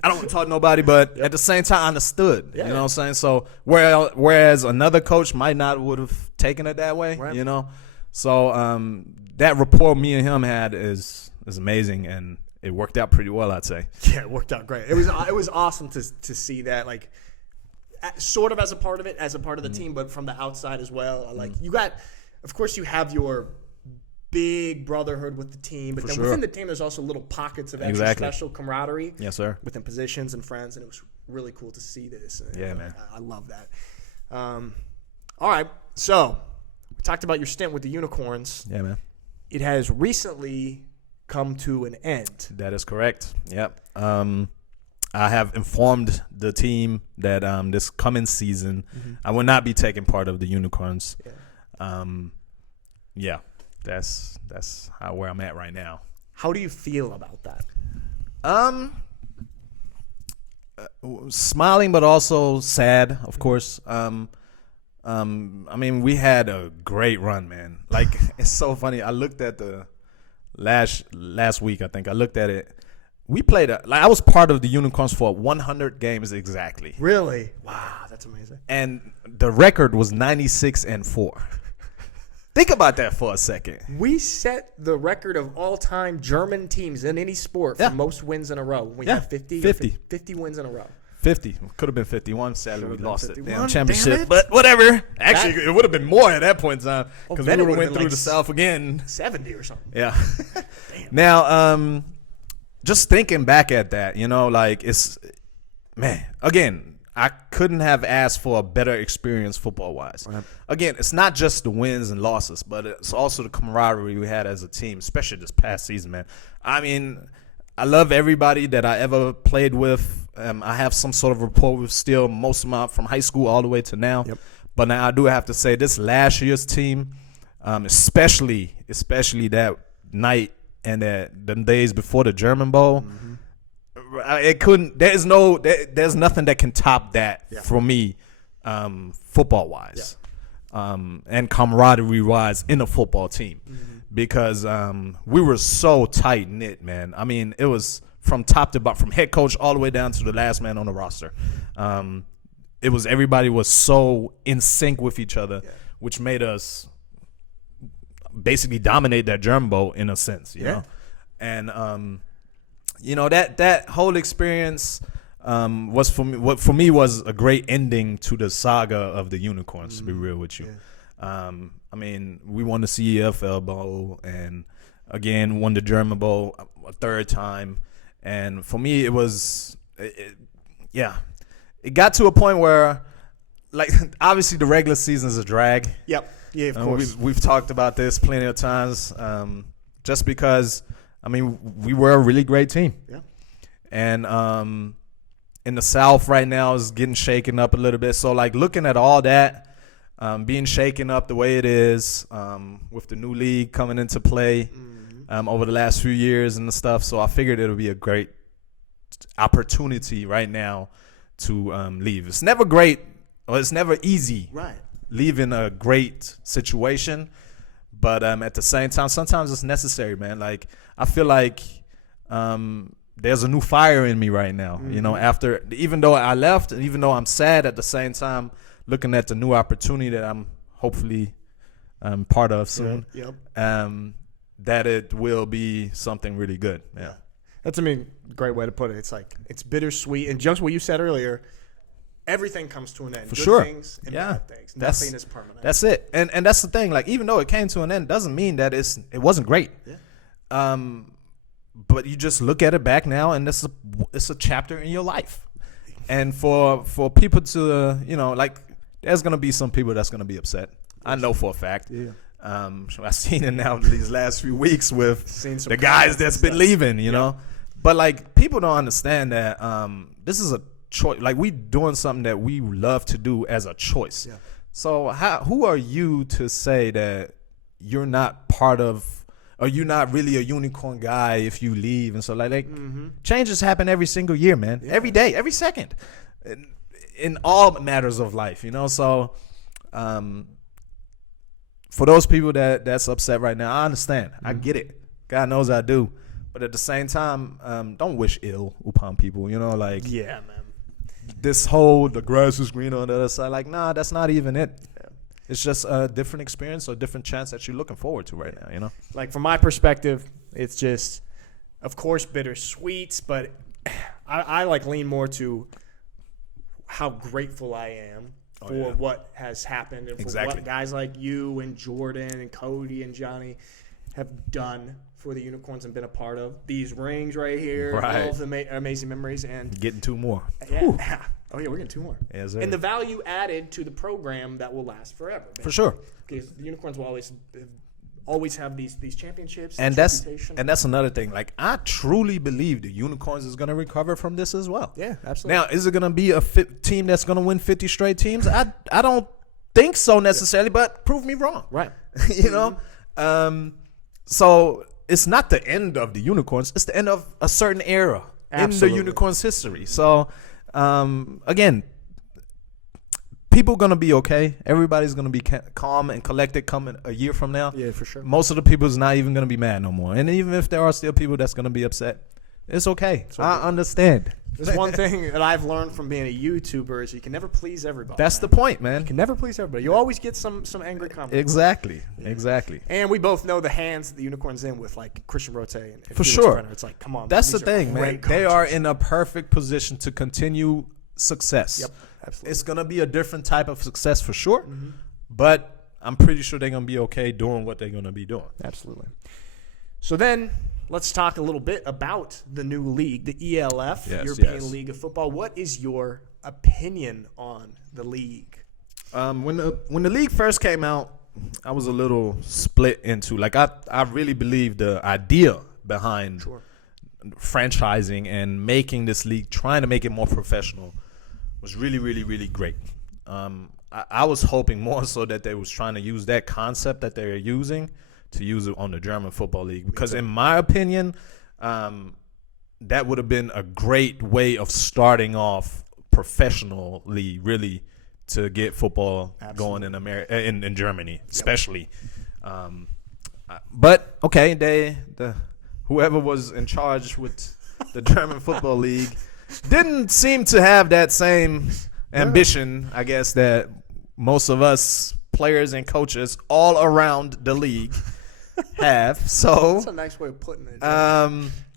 I don't want to talk to nobody, but at the same time, I understood. You know what I'm saying? So whereas another coach might not would have taken it that way, you know. So that rapport me and him had is amazing, and it worked out pretty well, I'd say. Yeah, it worked out great. It was awesome to see that, like, sort of as a part of it, as a part of the team, but from the outside as well. Like you got, of course, you have your big brotherhood with the team, but then within the team, there's also little pockets of extra special camaraderie. Yes, sir. Within positions and friends, and it was really cool to see this. Yeah, man. I love that. All right, so we talked about your stint with the Unicorns. Yeah, man. It has recently come to an end. That is correct. Yep. I have informed the team that this coming season I will not be taking part of the Unicorns. Yeah. That's where I'm at right now. How do you feel about that? Smiling, but also sad, of course. I mean, we had a great run, man. Like, it's so funny. I looked at the last week, I think. I looked at it. We played I was part of the Unicorns for 100 games exactly. Really? Wow, that's amazing. And the record was 96-4. Think about that for a second. We set the record of all-time German teams in any sport for most wins in a row. We had 50 wins in a row. 50. Could have been 51. Sadly, we lost it. Damn championship. Damn it. But whatever. Actually, it would have been more at that point in time because we would have went through like the South again. 70 or something. Yeah. Now, just thinking back at that, you know, like again, I couldn't have asked for a better experience football-wise. Right. Again, it's not just the wins and losses, but it's also the camaraderie we had as a team, especially this past season, man. I mean, I love everybody that I ever played with. I have some sort of rapport with still most of my from high school all the way to now. Yep. But now I do have to say this last year's team, especially that night and them days before the German Bowl, it couldn't. There's nothing that can top that for me, football wise, and camaraderie wise in a football team, because we were so tight knit, man. I mean, it was from top to bottom, from head coach all the way down to the last man on the roster. It was everybody was so in sync with each other, which made us basically dominate that German Bowl in a sense, you know, and. You know, that whole experience was for me was a great ending to the saga of the Unicorns, to be real with you. I mean, we won the CEFL Bowl and again won the German Bowl a third time, and for me it was it got to a point where, like, obviously the regular season is a drag. Yep. Yeah, of course. We've talked about this plenty of times, just because. I mean, we were a really great team. Yeah. And in the South right now is getting shaken up a little bit. So, like, looking at all that, being shaken up the way it is, with the new league coming into play over the last few years and stuff. So I figured it would be a great opportunity right now to leave. It's never great, or it's never easy leaving a great situation. But at the same time, sometimes it's necessary, man. Like, I feel like there's a new fire in me right now. You know, even though I left, and even though I'm sad at the same time, looking at the new opportunity that I'm hopefully part of soon, that it will be something really good. Yeah. That's, I mean, great way to put it. It's like, it's bittersweet. And just what you said earlier, everything comes to an end. For Good sure. things and bad things. Nothing is permanent. That's it. And that's the thing. Like, even though it came to an end, doesn't mean that it wasn't great. Yeah. But you just look at it back now, and it's a chapter in your life. And for people to, you know, like, there's gonna be some people that's gonna be upset. I know for a fact. Yeah. I've seen it now these last few weeks with the guys that's been leaving. You know, but like, people don't understand that this is a choice. Like, we doing something that we love to do as a choice. Yeah. So who are you to say that you're not part of or you're not really a unicorn guy if you leave. And so changes happen every single year, man. Yeah. Every day, every second, in all matters of life, you know. So for those people that's upset right now, I understand. I get it. God knows I do. But at the same time, don't wish ill upon people, you know, like. Yeah, man. This whole, the grass is green on the other side, like, nah, that's not even it. Yeah. It's just a different experience or a different chance that you're looking forward to right now, you know? Like, from my perspective, it's just, of course, bittersweet, but I like lean more to how grateful I am for what has happened and for what guys like you and Jordan and Cody and Johnny have done for the Unicorns and been a part of. These rings right here, all of the amazing memories. And getting 2 more. Yeah. Oh, yeah, we're getting 2 more. Yes, and the value added to the program that will last forever. Man. For sure. Because the Unicorns will always have these championships. And that's another thing. Like, I truly believe the Unicorns is going to recover from this as well. Yeah, absolutely. Now, is it going to be a team that's going to win 50 straight teams? I don't think so necessarily, but prove me wrong. Right. You know? So it's not the end of the Unicorns. It's the end of a certain era in the Unicorns' history. So, again, people are going to be okay. Everybody's going to be calm and collected coming a year from now. Yeah, for sure. Most of the people is not even going to be mad no more. And even if there are still people that's going to be upset, it's okay. I understand. There's one thing that I've learned from being a YouTuber is you can never please everybody. That's the point, man. You can never please everybody. You always get some angry comments. Exactly. And we both know the hands that the Unicorns in with, like, Christian Rote and for sure. Brenner. It's like, come on. That's the thing, man. They are in a perfect position to continue success. Yep, absolutely. It's gonna be a different type of success for sure, but I'm pretty sure they're gonna be okay doing what they're gonna be doing. Absolutely. So then, let's talk a little bit about the new league, the ELF, European League of Football. What is your opinion on the league? When the league first came out, I was a little split into, like, I really believe the idea behind franchising and making this league, trying to make it more professional, was really, really, really great. I was hoping more so that they was trying to use that concept that they're using to use it on the German Football League. Because in my opinion, that would have been a great way of starting off professionally, really, to get football going in in Germany, especially. But, okay, whoever was in charge with the German Football League didn't seem to have that same ambition, I guess, that most of us players and coaches all around the league have. So that's a nice way of putting it.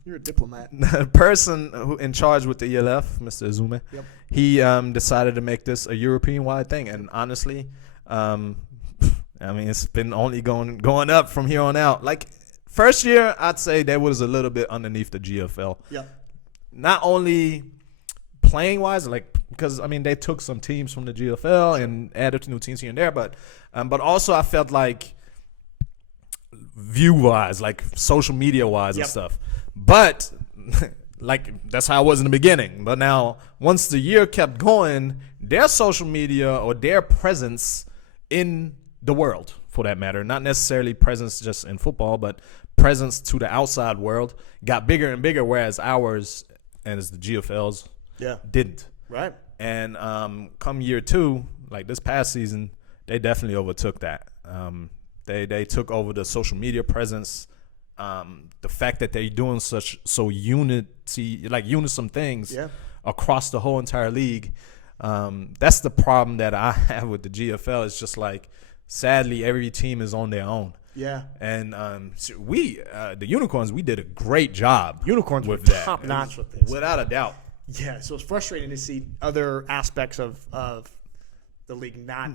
You're a diplomat. The person who in charge with the ELF, Mr. Azume, he decided to make this a European-wide thing. And honestly, I mean, it's been only going up from here on out. Like, first year, I'd say that was a little bit underneath the GFL. Yeah. Not only playing-wise, like, because, I mean, they took some teams from the GFL and added new teams here and there, but also I felt like view-wise, like social media-wise and stuff. But, like, that's how it was in the beginning. But now, once the year kept going, their social media or their presence in the world, for that matter, not necessarily presence just in football, but presence to the outside world, got bigger and bigger, whereas ours, and as the GFLs, didn't. Right. And come year 2, like this past season, they definitely overtook that. They took over the social media presence. The fact that they're doing unison things across the whole entire league. That's the problem that I have with the GFL. It's just like, sadly, every team is on their own. Yeah. And the Unicorns, we did a great job. Unicorns with were that. top notch with this. Without a doubt. Yeah, so it's frustrating to see other aspects of the league not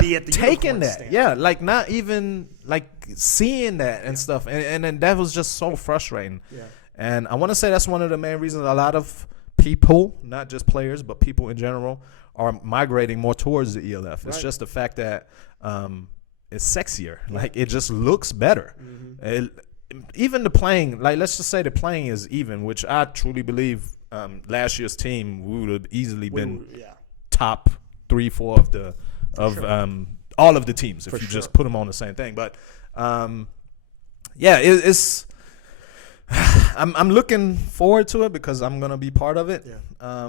be at the taking that. Stand. Yeah, like not even like seeing that and stuff. And then that was just so frustrating. Yeah. And I want to say that's one of the main reasons a lot of people, not just players, but people in general, are migrating more towards the ELF. It's just the fact that it's sexier. Like, it just looks better. Even the playing, like, let's just say the playing is even, which I truly believe last year's team, we would have easily been top 3-4 of all of the teams if you just put them on the same thing. But yeah, it's. I'm looking forward to it because I'm gonna be part of it. Yeah.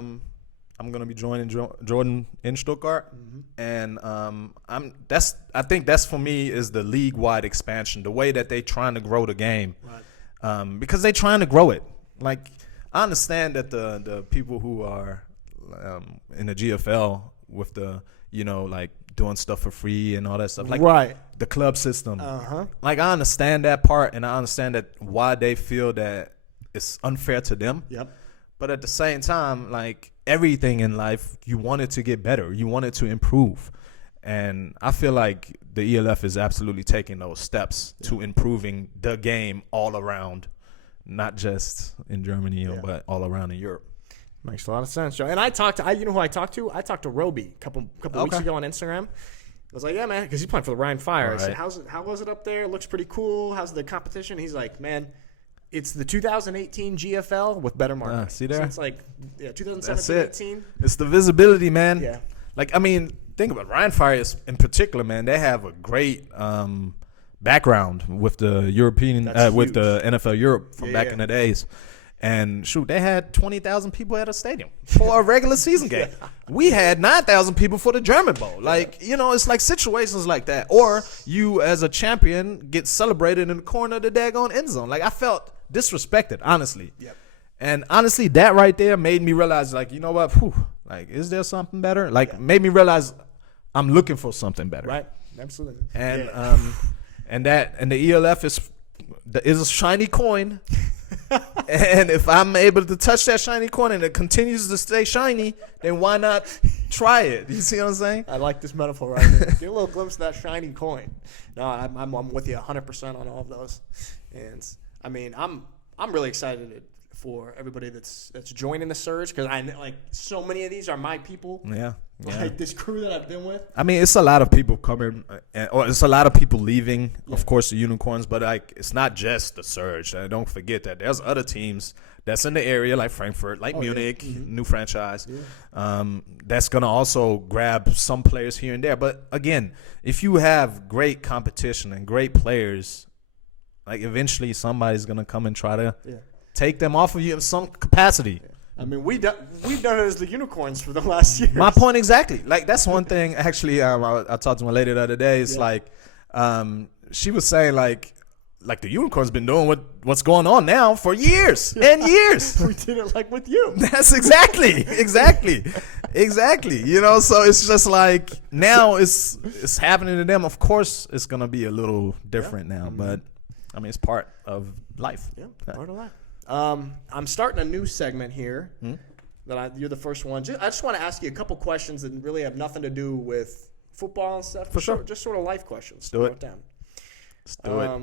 I'm gonna be joining Jordan in Stuttgart, and I think that's for me is the league wide expansion, the way that they trying to grow the game, Right. because they trying to grow it. Like I understand that the people who are in the GFL with the like doing stuff for free and all that stuff, like Right. the club system. Uh-huh. Like I understand that part, and I understand that why they feel that it's unfair to them. Yep. But at the same time, like everything in life, you want it to get better. You want it to improve. And I feel like the ELF is absolutely taking those steps to improving the game all around, not just in Germany, but all around in Europe. Makes a lot of sense, Joe. And you know who I talked to? I talked to Roby a couple weeks ago on Instagram. I was like, yeah, man, because he's playing for the Rhine Fire. Right. I said, how was it up there? It looks pretty cool. How's the competition? He's like, man, it's the 2018 GFL with better marketing. See there? So it's like, 2017, That's it. 18. It's the visibility, man. Yeah. Like, I mean, think about Rhine Fire in particular, man. They have a great background with the European, with the NFL Europe from back in the days. And shoot, they had 20,000 people at a stadium for a regular season game. We had 9,000 people for the German Bowl. Like, it's like situations like that. Or you, as a champion, get celebrated in the corner of the daggone end zone. Like, I felt disrespected, honestly. Yep. And honestly, that right there made me realize, like, you know what? Like, is there something better? Like, made me realize I'm looking for something better. Right. Absolutely. And and the ELF is a shiny coin. And if I'm able to touch that shiny coin and it continues to stay shiny, then why not try it? You see what I'm saying? I like this metaphor right here. Get a little glimpse of that shiny coin. No, I'm with you 100% on all of those. And I mean, I'm really excited for everybody that's joining the surge, because I like so many of these are my people. Yeah. Like this crew that I've been with. I mean, it's a lot of people coming, or it's a lot of people leaving, of course, the Unicorns, but like it's not just the Surge. Don't forget that there's other teams that's in the area, like Frankfurt, like Munich, new franchise, that's going to also grab some players here and there. But again, if you have great competition and great players, like eventually somebody's going to come and try to take them off of you in some capacity. I mean, we've done it as the Unicorns for the last year. My point exactly. Like, that's one thing, actually, I talked to my lady the other day. It's like, she was saying, like the Unicorns been doing what's going on now for years and years. We did it like with you. That's exactly. So it's just like now it's happening to them. Of course, it's going to be a little different now, but, I mean, it's part of life. Yeah, part of life. I'm starting a new segment here. You're the first one. I just want to ask you a couple questions that really have nothing to do with football and stuff. For sure. Just sort of life questions. Do it. Let's do it.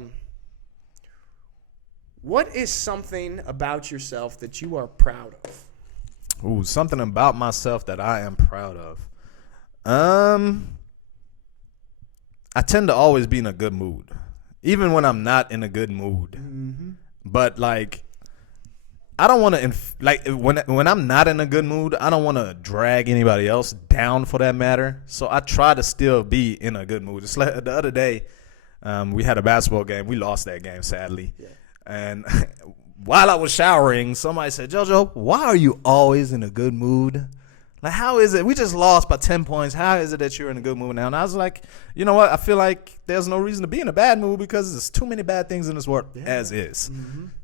What is something about yourself that you are proud of? Ooh, something about myself that I am proud of. I tend to always be in a good mood, even when I'm not in a good mood. But like, I don't want to when I'm not in a good mood, I don't want to drag anybody else down for that matter. So I try to still be in a good mood. Just like the other day, we had a basketball game. We lost that game, sadly. Yeah. And while I was showering, somebody said, "Jojo, why are you always in a good mood? Like, how is it? We just lost by 10 points. How is it that you're in a good mood now?" And I was like, you know what? I feel like there's no reason to be in a bad mood because there's too many bad things in this world as is.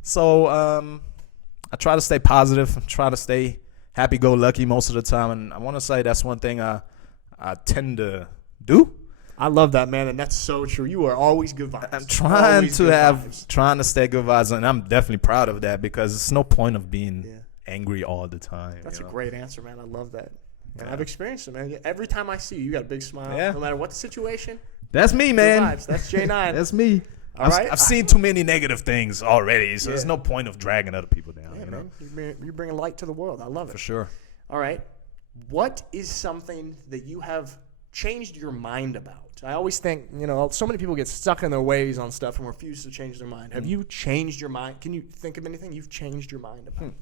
So I try to stay positive. I try to stay happy-go-lucky most of the time. And I want to say that's one thing I tend to do. I love that, man, and that's so true. You are always good vibes. I'm trying to stay good vibes, and I'm definitely proud of that because it's no point of being angry all the time. That's a great answer, man. I love that. And I've experienced it, man. Every time I see you, you got a big smile. No matter what the situation. That's me, man. Vibes. That's J9. That's me. All right. I've seen too many negative things already, so there's no point of dragging other people down. Yeah, man. You're bringing light to the world. I love it. For sure. All right. What is something that you have changed your mind about? I always think, so many people get stuck in their ways on stuff and refuse to change their mind. Have you changed your mind? Can you think of anything you've changed your mind about?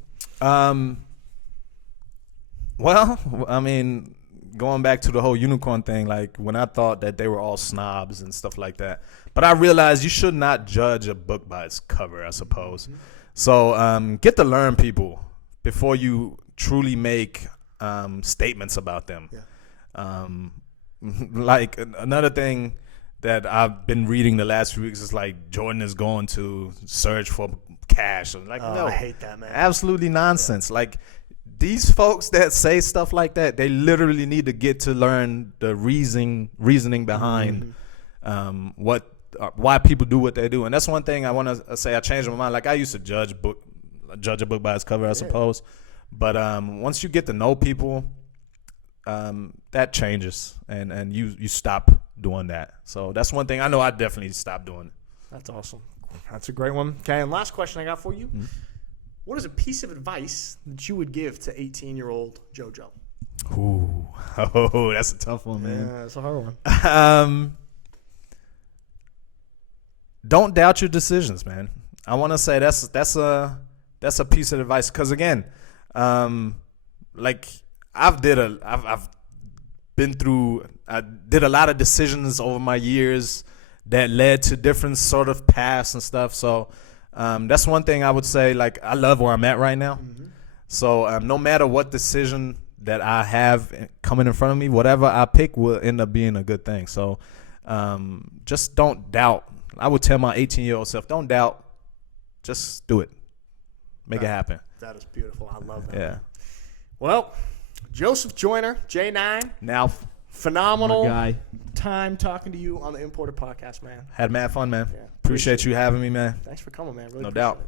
Well, I mean, going back to the whole unicorn thing, like when I thought that they were all snobs and stuff like that. But I realized you should not judge a book by its cover, I suppose. Mm-hmm. So get to learn people before you truly make statements about them. Yeah. Like another thing that I've been reading the last few weeks is like Jordan is going to search for cash. Like, no, I hate that, man. Absolutely nonsense. Yeah. Like these folks that say stuff like that, they literally need to get to learn the reasoning behind why people do what they do. And that's one thing I want to say. I changed my mind. Like I used to judge a book by its cover, I suppose. But once you get to know people, that changes, and you stop doing that. So that's one thing I know I definitely stopped doing. That's awesome. That's a great one. Okay, and last question I got for you. Mm-hmm. What is a piece of advice that you would give to 18-year-old JoJo? Ooh, oh, that's a tough one, man. Yeah, that's a hard one. Don't doubt your decisions, man. I want to say that's a piece of advice, because again, like I did a lot of decisions over my years that led to different sort of paths and stuff. So that's one thing I would say. Like I love where I'm at right now. Mm-hmm. So no matter what decision that I have coming in front of me, whatever I pick will end up being a good thing. So just don't doubt. I would tell my 18-year-old self, don't doubt. Just do it. Make it happen. That is beautiful. I love that. Yeah. Well, Joseph Joyner, J9. Now, phenomenal time talking to you on the Importer Podcast, man. Had mad fun, man. Yeah, appreciate you having me, man. Thanks for coming, man. Really no doubt. It.